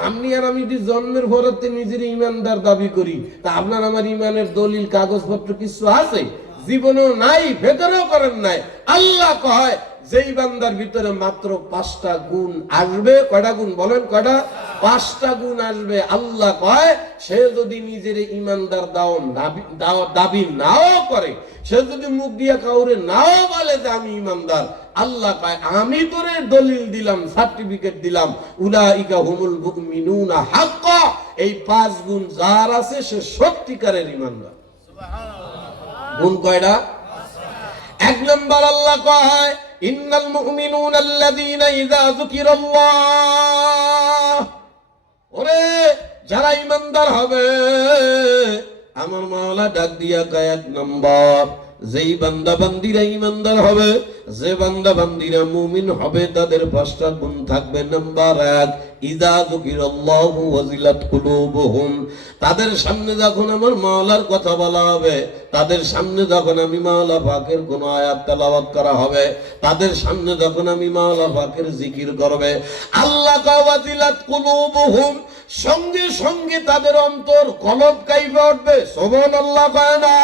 আপনি আর আমি যদি জন্মের ভরতে নিজের ইমানদার দাবি করি, তা আপনার আমার ইমানের দলিল কাগজপত্র কিছু আছে? জীবনও নাই, ভেতরেও করেন নাই। আল্লাহ কয় যেই বান্দার ভিতরে মাত্র 5টা গুণ আসবে, কয়টা গুণ বলেন? কয়টা? 5টা গুণ আসবে। আল্লাহ কয় সে যদি নিজের ইমানদার দাবি নাও করে, সে যদি মুখ দিয়া কাউরে নাও বলে যে আমি ইমানদার, আল্লাহ কয় আমি তোরে দলিল দিলাম, সার্টিফিকেট দিলাম, উলাইকা হুমুল মুমিনুনা হাক্কা, এই 5 গুণ যার আছে সে সত্যিকারের ইমানদার। গুণ কয়টা? 1 নম্বর আল্লাহ কয় ইন্নাল মুমিনুনা আল্লাযীনা ইযা যুকিরাল্লাহ, ওরে যারা ইমানদার হবে আমার মাওলা ডাক দিয়া কয় 1 নম্বর যেই বান্দা বান্দিরা ঈমানদার হবে, যে বান্দা বান্দিরা মুমিন হবে, তাদের 5টা গুণ থাকবে। নাম্বার 1, ইযা যুকিরাল্লাহু ওয়াজিলাত কুলুবুহুম। তাদের সামনে যখন আমার মাওলার কথা বলা হবে, তাদের সামনে যখন আমি মাওলা পাকের কোন আয়াত তেলাওয়াত করা হবে, তাদের সামনে যখন আমি মাওলা পাকের জিকির করবে, আল্লাহ ওয়াজিলাত কুলুবুহুম, সঙ্গে সঙ্গে তাদের অন্তর কলব কাইফা উঠবে। সুবহানাল্লাহ কয় না?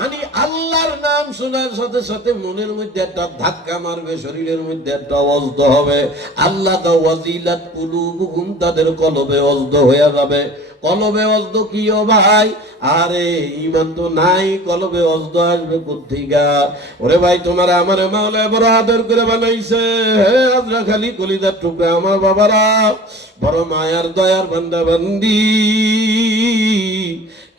মানে আল্লাহর নাম শোনার সাথে সাথে মনের মধ্যে একটা ধাক্কা মারবে, শরীরের মধ্যে একটা ওয়াজদ হবে। আল্লাহ ওয়াজিলাত কুলুবুহুম, তাদের কলবে ওয়াজদ হয়ে যাবে। কলবে ওয়াজদ কি ও ভাই? আরে ঈমান তো নাই, কলবে ওয়াজদ আসবে কোত্থেকে? ওরে ভাই, তোমার আমার মাওলা বড় আদর করে বানাইছে। হে আজরা খালি কলিজার টুকরা আমার বাবারা, বড় মায়ার দয়ার বান্দা বান্দি,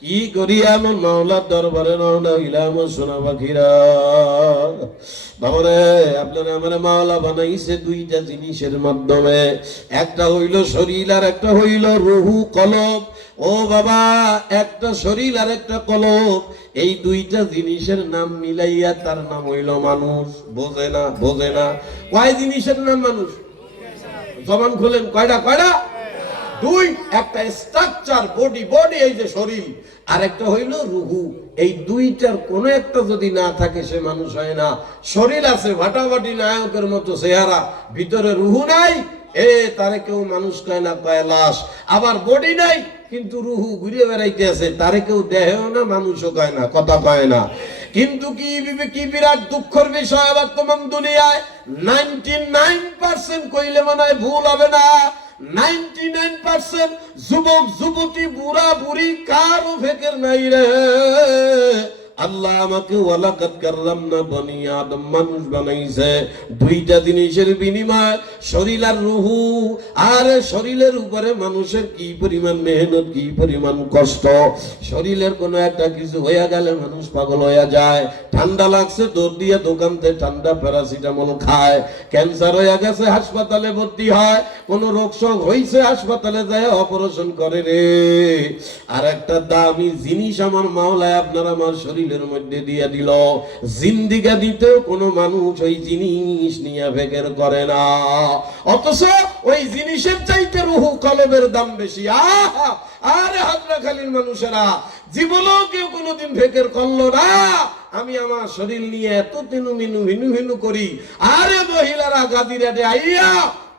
কি করি এমন মাওলার দরবারে রওনা হইলাম সোনা পাখিরা। বাবারে, আপনারা আমার মাওলা বানাইছে 2টা জিনিসের মাধ্যমে, একটা হইল শরীর আর একটা হইল রুহু কলব। ও বাবা, একটা শরীর আর একটা কলব, এই 2টা জিনিসের নাম মিলাইয়া তার নাম হইল মানুষ। বোঝে না? বোঝে না? কয় জিনিসের নাম মানুষ? জবান খুলেন, কয়টা? কয়টা? 2। একটা স্ট্রাকচার, বডি, এই যে শরীর, আর একটা হইল রুহু। এই 2টার কোন একটা যদি না থাকে, সে মানুষ হয় না। শরীর আছে ভাটাভাটি নায়কের মতো চেহারা, ভিতরে রুহু নাই, তারে কেউ মানুষ কয় না, কয় লাশ। আবার বডি নাই কিন্তু রুহু ঘুরে বেড়াইতে আছে, তারে কেউ দেহেও না, মানুষও কয় না, কথা কয় না। কিন্তু কি বিরাট দুঃখের বিষয় বর্তমান দুনিয়ায় 99% কইলে মনে হয় ভুল হবে না, 99% যুবক যুবতী বুড়া বুড়ি কারো ফেকের নাই রে। আল্লাহ আমাকে ওয়ালাকাদ কাররামনা বনি আদম, মানুষ বানাইছে 2টা জিনিসের বিনিময়, শরীর আর রুহু। আর শরীরের উপরে মানুষের কি পরিমাণ মেহনত, কি পরিমাণ কষ্ট। শরীরের কোনো একটা কিছু হয়ে গেলে মানুষ পাগল হয়ে যায়। ঠান্ডা লাগছে, দৌড় দিয়ে দোকান থেকে ঠান্ডা প্যারাসিটামল খায়। ক্যান্সার হয়ে গেছে, হাসপাতালে ভর্তি হয়। কোন রোগ শোক হইছে, হাসপাতালে যায় অপারেশন করে রে। আর একটা দামি জিনিস আমার মাওলায় আপনার আমার শরীরের মধ্যে দিয়ে দিল, জিন্দিগা দিতেও কোনো মানুষ ওই জিনিস নিয়ে ফেকের করে না, অথচ ওই জিনিসের চাইতে রুহু কলবের দাম বেশি। আরে হাজরাখালীর মানুষেরা জীবনেও কেউ কোনোদিন ফেকের করলো না, আমি আমার শরীর নিয়ে এত হিনু করি। আরে মহিলারা গাদিরাটে আইয়া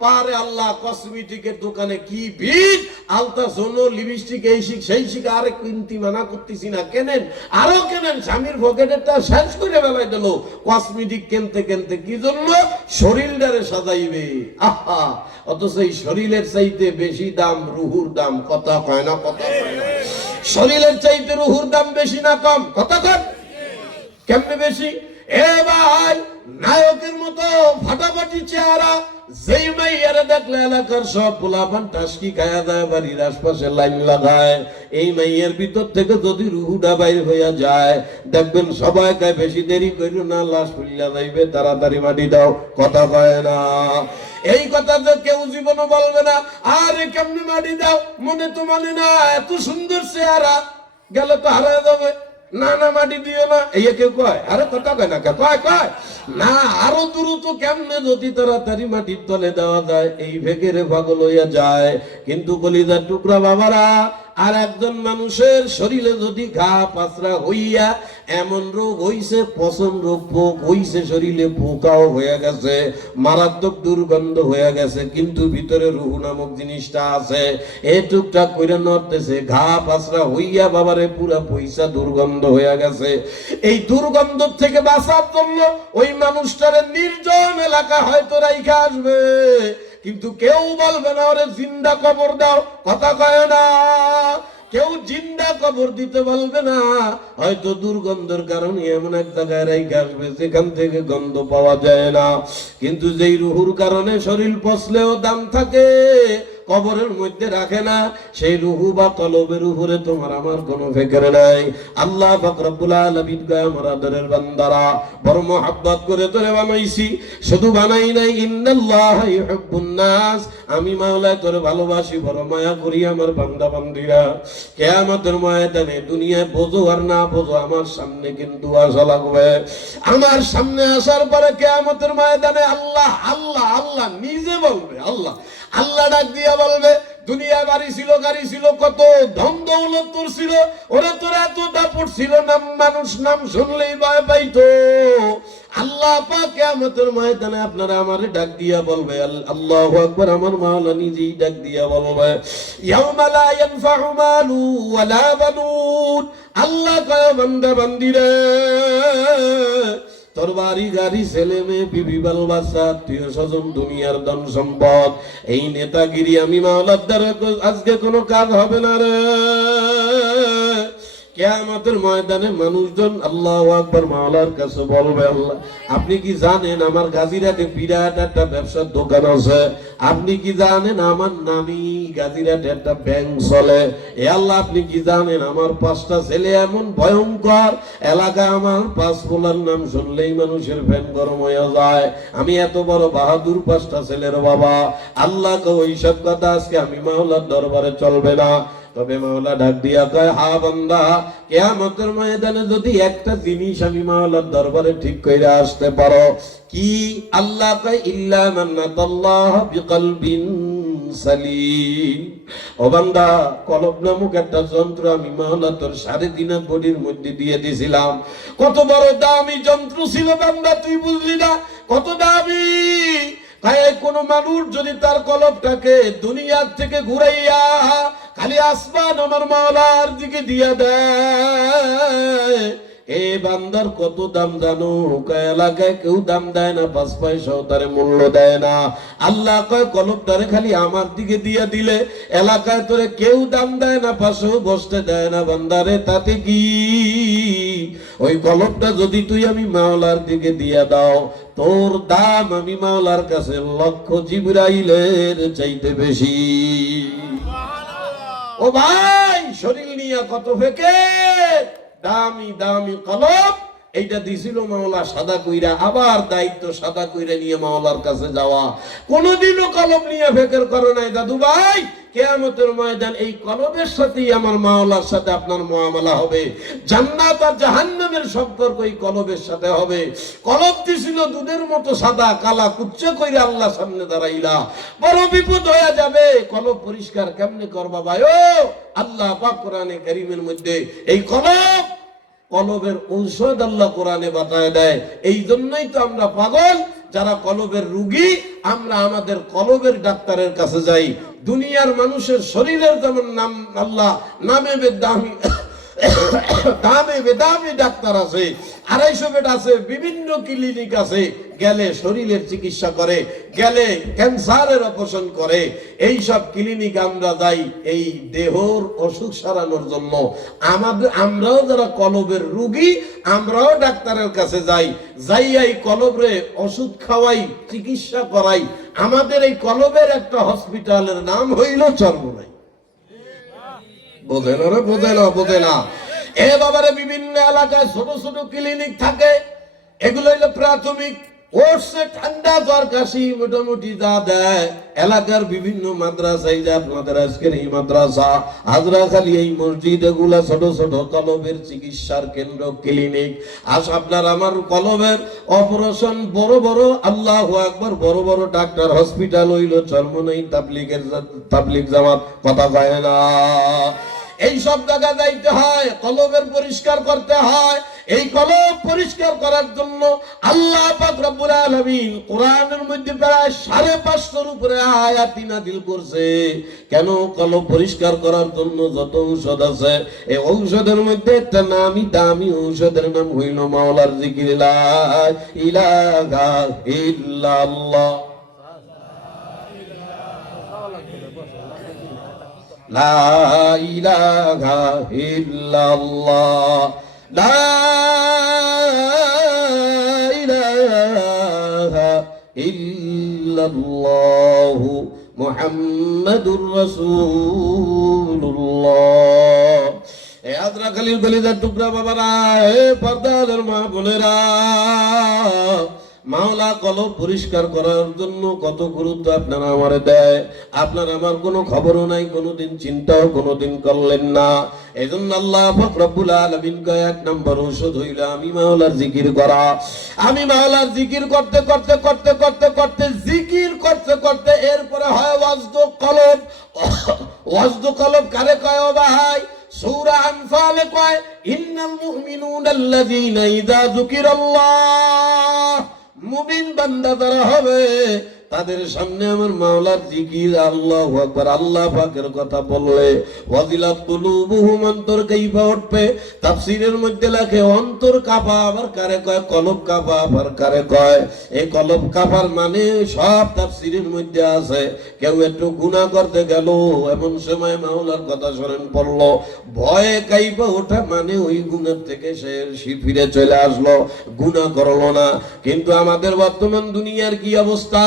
পারে আল্লাহ, কসমেটিকের দোকানে কি ভিড়, আলতা সোনো লিপস্টিক এই শিখ সেই শিখ, আরে কিনতি মানা করতেছি না, কেনেন আরো কেনেন, স্বামীর পকেটেরটা শেষ করে বেলায় দিল কসমেটিক কিনতে কিনতে। কি জন্য? শরীরটারে সাজাইবে। আহা, অথচ এই শরীরের চাইতে বেশি দাম রুহুর দাম, কথা কয় না? কথা কয় না? শরীরের চাইতে রুহুর দাম বেশি না কম? কথা কন। কেমনে বেশি? এ ভাই, নায়কের মতো ফাটাফাটি চেহারা, যেই মাইয়ারে দেখলে এলাকার সব পোলাপান টাসকি খায়া দেয়, বাড়ির আশপাশে লাইন লাগায়। এই মাইয়ের ভিতর থেকে যদি রুহুটা বাইর হইয়া যায়, দেখবেন সবাই কয় বেশি দেরি কইরো না, লাশ ফুলিয়া যাইবে, তাড়াতাড়ি মাটি দাও, কথা কয় না? এই কথা তো কেউ জীবনও বলবে না। আরে কেমনে মাটি দাও, মনে তো মানে না, এত সুন্দর চেহারা, গেলে তো হারায় যাবে, না না মাটি দিও না, এই কেউ কয়। আরে কথা কয় না, কয় না, আরো দ্রুত কেমনে যদি তাড়াতাড়ি মাটির তলে দেওয়া যায়, এই ভেগেরে পাগল হইয়া যায়। কিন্তু কলিজার টুকরা বাবারা, আর একজন মানুষের শরীরে যদি ঘা পাচরা হইয়া এমন রোগ হইছে, পচন রোগ, পোক হইছে, শরীরে পোকাও হয়ে গেছে, মারাত্মক দুর্গন্ধ হয়ে গেছে, কিন্তু ভিতরে রুহু নামক জিনিসটা আছে, এই টুকটাক করে নড়তেছে, ঘা পাচরা হইয়া বাবারে পুরা পয়সা দুর্গন্ধ হয়ে গেছে। এই দুর্গন্ধ থেকে বাঁচার জন্য ওই মানুষটারে নির্জন এলাকা হয়তো রাইখা আসবে, কিন্তু কেউ বলবে না ওরে জিন্দা কবর দাও, কথা কয় না? কেউ জিন্দা কবর দিতে বলবে না। হয়তো দুর্গন্ধের কারণে এমন এক জায়গায় রেখে আসবে যেখান থেকে গন্ধ পাওয়া যায় না। কিন্তু যেই রুহুর কারণে শরীর পচলেও দাম থাকে, কবরের মধ্যে রাখে না, সেই রুহু বা কলবের উপরে তোমার আমার কোনো ফিকির নাই। আল্লাহ পাক রব্বুল আলামিন গায় আমার আদরের বান্দারা বড় মহব্বত করে তোরে বানাইছি, শুধু বানাই নাই, ইন্নাল্লাহা ইউহিব্বুন নাস, আমি মাওলা তোরে ভালোবাসি, বড় মায়া করি আমার বান্দা বান্দীরা। কিয়ামতের ময়দানে দুনিয়ায় বোঝো আর না বোঝো, আমার সামনে কিন্তু আসা লাগবে। আমার সামনে আসার পরে কিয়ামতের ময়দানে আল্লাহ আল্লাহ আল্লাহ নিজে বলবে, আল্লাহ আল্লাহ ডাক দিয়া বলবে, দুনিয়া বাড়ি ছিল, গাড়ি ছিল, কত ধন দৌলত তোর ছিল, ওরা তোর এত দাপট ছিল, নাম মানুষ নাম শুনলেই ভয় পাইতো। আল্লাহ পাক কিয়ামতের ময়দানে আপনারা আমারে ডাক দিয়া বলবে, আল্লাহু আকবার, আমার মাওলা নিজেই ডাক দিয়া বলবে, ইয়াউমা লা ইয়ানফাউ মালু ওয়ালা বানুন, আল্লাহ কয় বান্দা বান্দিরা, তোর বাড়ি গাড়ি ছেলে মেয়ে বিবি বাল বাচ্চা আত্মীয় স্বজন দুনিয়ার ধন সম্পদ এই নেতাগিরি আমি মাওলার দ্বারা আজকে কোনো কাজ হবে না রে। কিয়ামতের ময়দানে মানুষজন আল্লাহু আকবার মাওলার কাছে বলবে, আল্লাহ আপনি কি জানেন আমার গাজীরাটে বিরাট একটা ব্যবসার দোকান আছে, আপনি কি জানেন আমার নামি গাজীরাটে একটা ব্যাংক চলে, এ আল্লাহ আপনি কি জানেন আমার 5টা ছেলে এমন ভয়ঙ্কর, এলাকা আমার 5 পোলার নাম শুনলেই মানুষের ফ্যান গরম হয়ে যায়, আমি এত বড় বাহাদুর 5টা ছেলের বাবা। আল্লাহ কয় ওইসব কথা আজকে আমি মাওলার দরবারে চলবে না। তবে মাওলা ডাক দিয়া কয়, হা বান্দা, কিয়ামতের ময়দানে যদি একটা জিনিস আমি মাওলার দরবারে ঠিক কইরা আসতে পারো, কি? আল্লাহ কয়, ইল্লা মান আতাল্লাহ বিকলবিন সালিম। ও বান্দা, কলব নামক একটা যন্ত্র আমি মাওলা তোর 3.5 বডির মধ্যে দিয়ে দিয়েছিলাম। কত বড় দামি যন্ত্র ছিল বান্দা, তুই বুঝলি না কত দামি। কোন মানুষ যদি তার কলবটাকে দুনিয়ার থেকে ঘুরাইয়া খালি আসমান আমার মাওলার দিকে দিয়া দেয়, এ বান্দার কত দাম জানো? এলাকায় কেউ দাম দেয় না, 5 পয়সাও তারে মূল্য দেয় না। আল্লাহ কয় কলবটারে খালি আমার দিকে দিয়া দিলে এলাকায় তোরে কেউ দাম দেয় না, পাশেও বসতে দেয় না। বান্দারে তাতে কি? ওই কলবটা যদি তুই আমি মাওলার দিকে দিয়া দাও, তোর দাম আমি মাওলার কাছে 1,00,000 জিবরাইলের চাইতে বেশি। ও ভাই, শরীর নিয়ে কত ফেকে, দামি দামি কলব এইটা দিছিল মাওলা সাদা কইরা, আবার দায়িত্ব সাদা কইরা নিয়ে মাওলার কাছে যাওয়া। কোনদিনও কলব নিয়ে ফেকের করে নাই দাদু ভাই। কিয়ামতের ময়দান এই কলবের সাথেই আমার মাওলার সাথে আপনার মুআমালা হবে। জান্নাত আর জাহান্নামের সম্পর্ক এই কলবের সাথে হবে। কলব দিছিল দুধের মতো সাদা, কালা কুচ্চে কইরা আল্লাহর সামনে দাঁড়াইলা, বড় বিপদ হয়ে যাবে। কলব পরিষ্কার কেমনে করবা ভাই? ও আল্লাহ পাক কোরআনে কারীমের মধ্যে এই কলবের ঔষধ আল্লাহ কোরআনে বাতায় দেয়। এই জন্যই তো আমরা পাগল, যারা কলবের রোগী, আমরা আমাদের কলবের ডাক্তারের কাছে যাই। দুনিয়ার মানুষের শরীরের যেমন নাম আল্লাহ নামে বেদামি দামে বেদামি ডাক্তার আছে, 250 বেড আছে, বিভিন্ন ক্লিনিক আছে, গেলে শরীরের চিকিৎসা করে, গেলে ক্যান্সারের অপারেশন করে। এই সব ক্লিনিক আমরা যাই এই দেহর অসুখ সারানোর জন্য। আমরাও যারা কলবের রোগী, আমরাও ডাক্তারের কাছে যাই, এই কলবরে ওষুধ খাওয়াই, চিকিৎসা করাই। আমাদের এই কলবের একটা হসপিটালের নাম হইল চর্মনাই। বোঝে না রে, বোঝে না। এ বাবারে, বিভিন্ন এলাকায় ছোট ছোট ক্লিনিক থাকে, এগুলো হইলো প্রাথমিক। ওরসে ঠান্ডা জ্বর কাশি মোটামুটি যা দেয়। এলাকার বিভিন্ন মাদ্রাসায়, যে আপনাদের আজকের এই মাদ্রাসা হাজরাখালী, এই মসজিদ, এগুলা ছোট ছোট কলবের চিকিৎসার কেন্দ্র, ক্লিনিক। আজ আপনার আমার কলবের অপারেশন বড় বড়, আল্লাহু আকবার, বড় বড় ডাক্তার হসপিটাল হইল চরমনাই তাবলীগ জামাত, কথা কয় না। এই সব জায়গা যাইতে হয়, কলবের পরিষ্কার করতে হয়। এই কলব পরিষ্কার করার জন্য আল্লাহ পাক রব্বুল আলামিন কোরআনের মধ্যে প্রায় 550 উপরে আয়াত নাযিল করছে। কেন? কলব পরিষ্কার করার জন্য যত ঔষধ আছে, এই ঔষধের মধ্যে একটা নামি দামি ঔষধের নাম হইল মাওলার জিকির, লা ইলাহা ইল্লাল্লাহ, লা ইলাহা ইল্লাল্লাহ, লা ইলাহা ইল্লাল্লাহু মুহাম্মাদুর রাসূলুল্লাহ। এ আদ্রাখালির কলিজার টুকরা বাবারা, এ পর্দাদের মা বোনেরা, মাওলা কলব পরিষ্কার করার জন্য কত গুরুত্ব আপনারা আমারে দেয়। আপনার আমার কোনো খবরও নাই, কোনোদিন চিন্তাও কোনোদিন করলেন না। এজন্য আল্লাহ পাক রব্বুল আলামিন কয়, এক নম্বর ঔষধ হইল আমি মাওলার জিকির করা। আমি মাওলার জিকির করতে করতে করতে করতে করতে জিকির করতে করতে এরপরে হয় ওয়াজদ কলব। ওয়াজদ কলব কারে কয় ও ভাই? সূরা আনফালে কয়, ইন্নাল মুমিনুনা আল্লাযীনা ইযা যুকিরাল্লাহ, মুমিন বান্দা যারা হবে তাদের সামনে আমার মাওলার জিকির, আল্লাহু আকবার, আল্লাহ পাকের কথা বললে ওয়াজিলাত কুলুবুহুম, অন্তর কাঁপা উঠবে। তাফসীরের মধ্যে লেখে অন্তর কাঁপা আবার কারে কয়? কলব কাঁপা আবার কারে কয়? এই কলব কাঁপার মানে সব তাফসীরের মধ্যে আছে। কেউ একটু গুনাহ করতে গেল, এমন সময় মাওলার কথা শোনেন পড়লো, ভয়ে কাঁপা ওঠা মানে ওই গুনাহ থেকে সে ফিরে চলে আসলো, গুনাহ করলো না। কিন্তু আমাদের বর্তমান দুনিয়ার কি অবস্থা?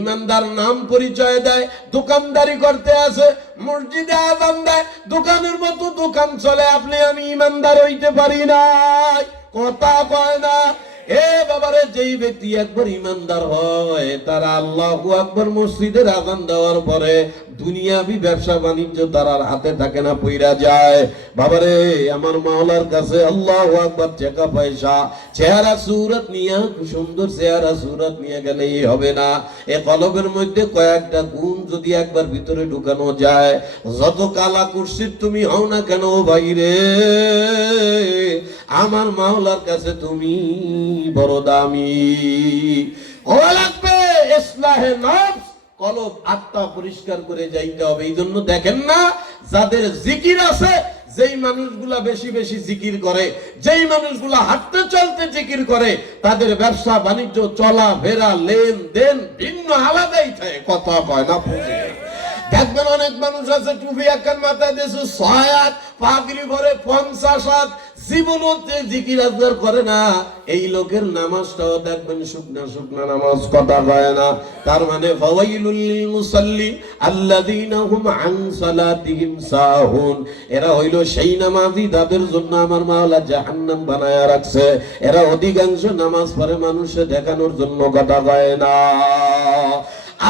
ইমানদার নাম পরিচয় দেয়, দোকানদারি করতে আছে, মসজিদে আযান দেয়, দোকানের মতো দোকান চলে, আপনি আমি ইমানদার হইতে পারি না, কথা কয় না। এ বাবারে, যেই ব্যক্তি একবার ইমানদার হয় তারা আল্লাহু আকবার মসজিদের আযান দেওয়ার পরে দুনিয়াবি ব্যবসা বাণিজ্য তার আর হাতে থাকে না, পইরা যায়। বাবারে, আমার মাওলার কাছে আল্লাহু আকবার টাকা পয়সা, চেহারা সুরত নিয়ে, সুন্দর চেহারা সুরত নিয়ে গেলেই হবে না। এ কলবের মধ্যে কয়েকটা গুণ যদি একবার ভিতরে ঢুকানো যায়, যত কালা কুরসির তুমি হও না কেন ভাইরে, আমার মাওলার কাছে তুমি বড় দামি। হওয়া লাগবে ইসলাহে নফস, কলব আত্মা পরিষ্কার করে যাইতে হবে। এই জন্য দেখেন না, যাদের জিকির আছে, যেই মানুষগুলা বেশি বেশি জিকির করে, যেই মানুষগুলা হাঁটতে চলতে জিকির করে, তাদের ব্যবসা বাণিজ্য, চলা ফেরা, লেনদেন ভিন্ন, আলাদাই থাকে, কথা কয় না। দেখবেন অনেক মানুষ আছে টুপি একখান মাথায় দিয়েছে 6 হাত, পাগড়ি পরে 50 হাত, জীবনও জিকির আজগার করে না। এই লোকের নামাজটাও দেখবেন শুকনা শুকনা নামাজ, কথা কয় না। তার মানে ফাওয়াইলুল লিল মুসাল্লিন আল্লাযীনা হুম আন সালাতিহিম সাহুন, এরা হইল সেই নামাজি যাদের জন্য আমার মাওলা জাহান্নাম বানায়া রাখছে। এরা অধিকাংশ নামাজ পড়ে মানুষে দেখানোর জন্য, কথা কয় না।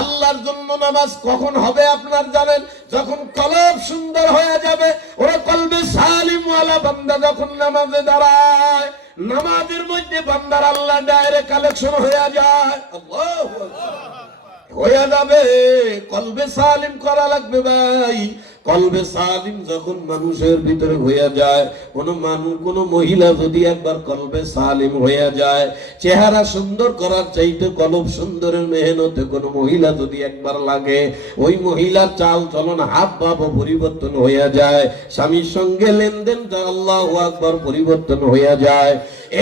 আল্লাহর জন্য নামাজ কখন হবে আপনার জানেন? যখন কলব সুন্দর হয়ে যাবে। ওরা কলবে সালিম ওয়ালা বান্দা যখন নামাজে দাঁড়ায়, নামাজের মধ্যে বান্দার আল্লাহ ডাইরেক্ট কালেকশন হয়ে যায়, আল্লাহু আকবার হয়ে যাবে। কলবে সালিম করা লাগবে ভাই। কলবে সালিম যখন মানুষের ভিতরে হয়ে যায়, কোন মহিলা যদি একবার কলবে সালিম হয়ে যায়, চেহারা সুন্দর করার চাইতে কলব সুন্দরের মেহনতে কোন মহিলা যদি একবার লাগে, ওই মহিলার চাল চলন, হাব ভাব পরিবর্তন হয়ে যায়, স্বামীর সঙ্গে লেনদেনটা আল্লাহু আকবার পরিবর্তন হয়ে যায়।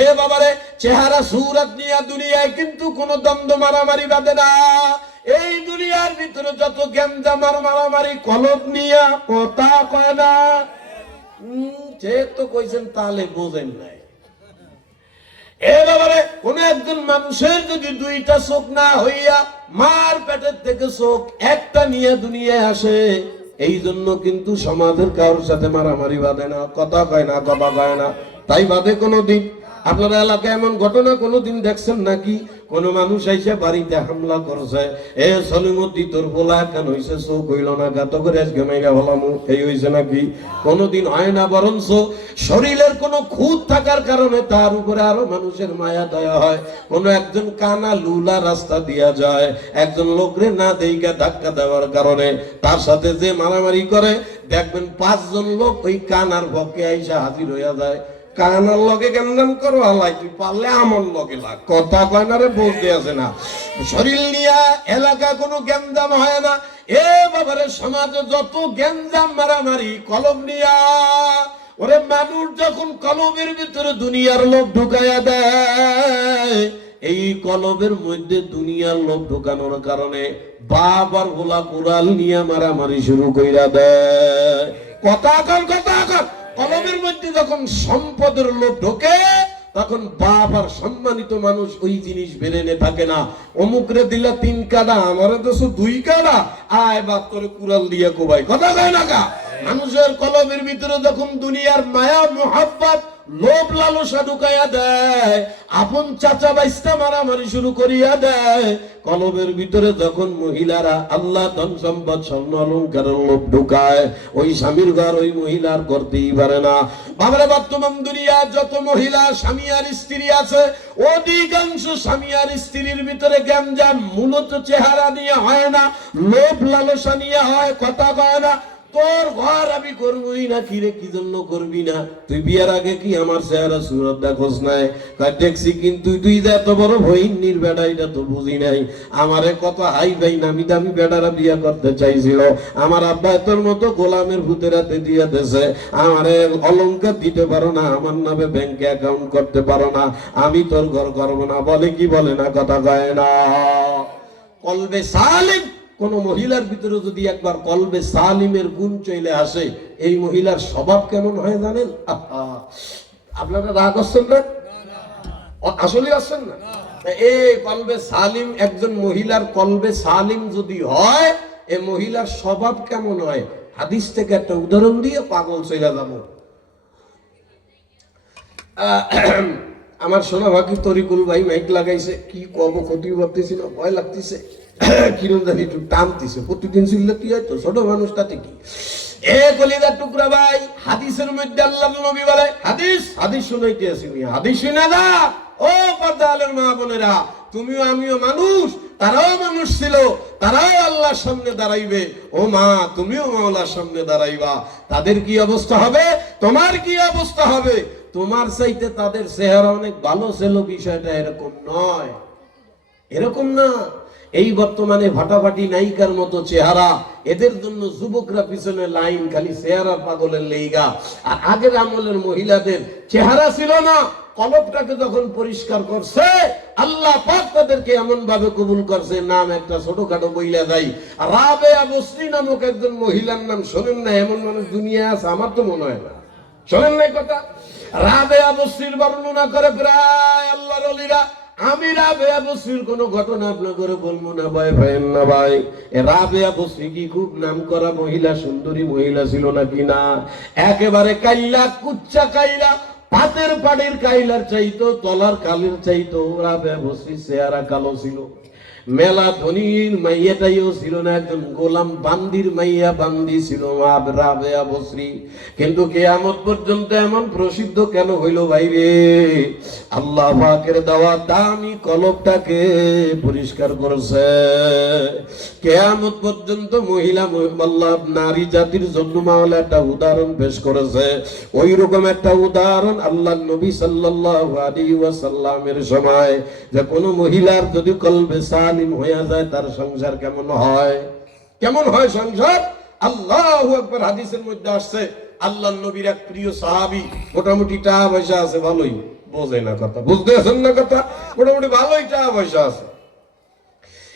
এ বাবারে, চেহারা সুরত নিয়ে দুনিয়ায় কিন্তু কোন দ্বন্দ্ব মারামারি বাঁধে না। এই দুনিয়ার ভিতরে যত গ্যাঞ্জাম আর মারামারি কলব নিয়া, কথা কয় না। যে তো কইছেন তাহলে বোঝেন নাই। এ বাবারে, কোন একজন মানুষের যদি 2টা চোখ না হইয়া মার পেটের থেকে চোখ একটা নিয়ে দুনিয়ায় আসে, এই জন্য কিন্তু সমাজের কারোর সাথে মারামারি বাঁধে না, কথা কয় না, কথা কয় না। তাই বাদে কোনোদিন আপনার এলাকায় এমন ঘটনা কোনোদিন দেখছেন নাকি? কোন মানুষ এসে বাড়িতে হামলা করছে, এ সলিমুদ্দি তোর বলা কেন হইছে, চোখ হইল না, গাত করে আজকে মেয়েরা বলামু, এই হইছে নাকি? কোনোদিন হয় না। বরঞ্চ শরীরের কোন খুঁত থাকার কারণে তার উপরে আরো মানুষের মায়া দয়া হয়। কোন একজন কানা লুলা রাস্তা দিয়া যায়, একজন লোকরে না দেইকা ধাক্কা দেওয়ার কারণে তার সাথে যে মারামারি করে, দেখবেন 5 জন লোক ওই কানার পক্ষে আইসা হাজির হইয়া যায়। কানার লগে গেন্দাম করো, আল্লাহ তুই পারলে আমার লগে লাগ, কথা কয় না রে, বলতে আছে না। শরীর নিয়া এলাকা কোনো গেন্দাম হয় না। এ বাবারে, সমাজে যত গেন্দাম মারামারি কলব নিয়া। ওরে মানুষ যখন কলবের ভিতরে দুনিয়ার লোভ ঢুকাইয়া দেয়, এই কলবের মধ্যে দুনিয়ার লোভ ঢুকানোর কারণে বাপ আর গোলা কুড়াল নিয়ে মারামারি শুরু কইরা দেয়, কথা কন, কথা কন। কলবের মধ্যে যখন সম্পদের লোভ ঢোকে, তখন বাপ আর সম্মানিত মানুষ ওই জিনিস বেরেনে থাকে না। অমুকরে দিলা 3 কাটা, আমারে তো 2 কাটা, আয় বাপ করে কুড়াল দিয়ে কোবাই, কথা কয় না কা? মানুষের কলবের ভিতরে যখন দুনিয়ার মায়া মোহাব্বত লোভ লালসা ঢুকাইয়া দেয়, আপন চাচা বাইস্তা মারামারি শুরু করিয়া দেয়, কলবের ভিতরে যখন মহিলারা আল্লাহ ধন সম্পদ স্বর্ণ অলংকারের লোভ ঢুকায়, ওই স্বামীর ঘর ওই মহিলার করতেই পারে না। বাবারে, বর্তমান দুনিয়া যত মহিলা স্বামী আর স্ত্রী আছে, অধিকাংশ স্বামী আর স্ত্রীর ভিতরে গ্যাঞ্জাম মূলত চেহারা নিয়ে হয় না, লোভ লালসা নিয়ে হয়, কথা কয় না। তোর ঘর আমি করবই না, কিরে কি জন্য করবি না? তুই বিয়ার আগে কি আমার চেহারা সুরত দেখোস নাই? দেখছি, কিন্তু তুই যে এত বড় ভইন্নির বেটা এটা তো বুঝি নাই। আমারে কত হাই ভাই নামি দামি বেটারা বিয়া করতে চাইছিল, আমার আব্বা তোর মতো গোলামের ভূতের হাতে দিয়ে দেছে। আমারে অলংকার দিতে পারো না, আমার নামে ব্যাংকে অ্যাকাউন্ট করতে পারো না, আমি তোর ঘর করবো না। বলে কি বলে না? কথা কয় না। কলবে সালিম, কোন মহিলার ভিতরে যদি একবার কলবে সালিমের গুণ চলে আসে, এই মহিলার স্বভাব কেমন হয় জানেন? আপনারা রাগ আসছেন না? আসলে আসছেন না? এই কলবে সালিম, একজন মহিলার কলবে সালিম যদি হয়, এই মহিলার স্বভাব কেমন হয়? হাদিস থেকে একটা উদাহরণ দিয়ে পাগল চলে যাব। আমার সোনা ভাকি তরিকুল ভাই মাইক লাগাইছে, কি কব ক্ষতি ভাবতেছি না, ভয় লাগতেছে, কিরম জানি একটু টানতেছে। প্রতিদিন শুনলে কি হয়, তো ছোট মানুষ তাতে কি। এ কলিজার টুকরা ভাই, হাদিসের মধ্যে আল্লাহ নবী বলে, হাদিস শুনাইতে আসি, হাদিস শুনে না। ও পর্দা আলের মা বোনেরা, তুমিও আমিও মানুষ, তারাও মানুষ ছিল, তারাও আল্লাহর সামনে দাঁড়াইবে। ও মা, তুমিও মাওলার সামনে দাঁড়াইবা। তাদের কি অবস্থা হবে, তোমার কি অবস্থা হবে? তোমার চাইতে তাদের চেহারা অনেক ভালো ছিল, বিষয়টা এরকম নয়, এরকম না। এই বর্তমানে ফাটাফাটি নায়িকার মতো চেহারা, এদের জন্য যুবকরা পিছনে লাইন, খালি চেহারা পাগলের লেগা। আর আগের আমলের মহিলাদের চেহারা ছিল না, কলবটাকে যখন পরিষ্কার করছে আল্লাহ পাক তাদেরকে এমন ভাবে কবুল করছে। নাম একটা ছোটখাটো বইলা যায়, রাবেয়া বসরি নামক একজন মহিলার নাম শোনেন না? এমন মানুষ দুনিয়া আছে? আমার তো মনে হয় না। শোনেন নাই কথা? রাবেয়া বসরির বর্ণনা করে প্রায় আল্লাহর ওলিরা। আমি রাবেয়া বসরির কোন ঘটনা আপনাদের বলবো না, ভয় পাইয়েন না ভাই। রাবেয়া বসরি কি খুব নামকরা মহিলা, সুন্দরী মহিলা ছিল নাকি? না, একেবারে কাইলা কুচ্চা কাইলা, পাতের পাড়ির কাইলার চাইতো, তলার কালের চাইতো রাবেয়া বসরির চেহারা কালো ছিল। মেলা ধনীর মাইয়াটাইও ছিল না, একজন গোলাম বান্দির মাইয়া বান্দি ছিল রাবেয়া বসরি। কিন্তু কিয়ামত পর্যন্ত এমন প্রসিদ্ধ কেন হইল ভাই রে? আল্লাহ পাকের দেওয়া দামি কলবটাকে পরিষ্কার করেছে। কিয়ামত পর্যন্ত মহিলা, আল্লাহ নারী জাতির জন্য মাওলা একটা উদাহরণ পেশ করেছে। ওই রকম একটা উদাহরণ আল্লাহ নবী সাল্লাল্লাহু আলাইহি ওয়াসাল্লামের সময়, যে কোন মহিলার যদি কলবে সালিম হয়ে যায়, তার সংসার কেমন হয়? কেমন হয় সংসার? আল্লাহু আকবার। হাদিসের মধ্যে আসছে, আল্লাহ নবীর এক প্রিয় সাহাবী, মোটামুটি টাকা পয়সা আছে, ভালোই, বোঝে না কথা, বুঝতে আছেন না কথা? মোটামুটি ভালোই টাকা পয়সা আছে।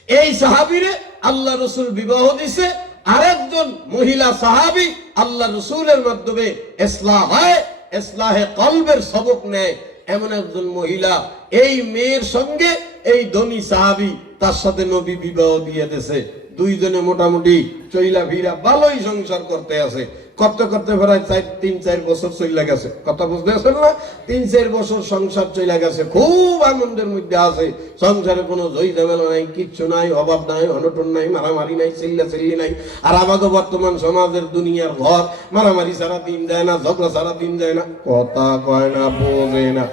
এই সাহাবীরে আল্লাহ রাসূল বিবাহ দিছে, আরেকজন মহিলা সাহাবী আল্লাহ রাসূলের মাধ্যমে ইসলাহ হয়, ইসলাহে কলবের সবক নেয়। এমন একজন মহিলা, এই মেয়ের সঙ্গে এই ধনী সাহাবী, তার সাথে নবী বিবাহ দিয়ে দিয়েছে। দুইজনে মোটামুটি চইলা ফিরা ভালোই সংসার করতে আছে। করতে করতে প্রায় 3-4 বছর চলে গেছে। কথা বুঝতে আছেন না? 3-4 বছর সংসার চলে গেছে, খুব আনন্দের মধ্যে আছে। সংসারে কোনো জয় ঝামেলা নাই, কিচ্ছু নাই, অভাব নাই, অনটন নাই, মারামারি নাই, চিল্লাচিল্লি নাই। আর আমাদের বর্তমান সমাজের দুনিয়ার ঘর, মারামারি ছাড়া দিন যায় না, ঝগড়া ছাড়া দিন যায় না, কথা কয় না, বোঝে না।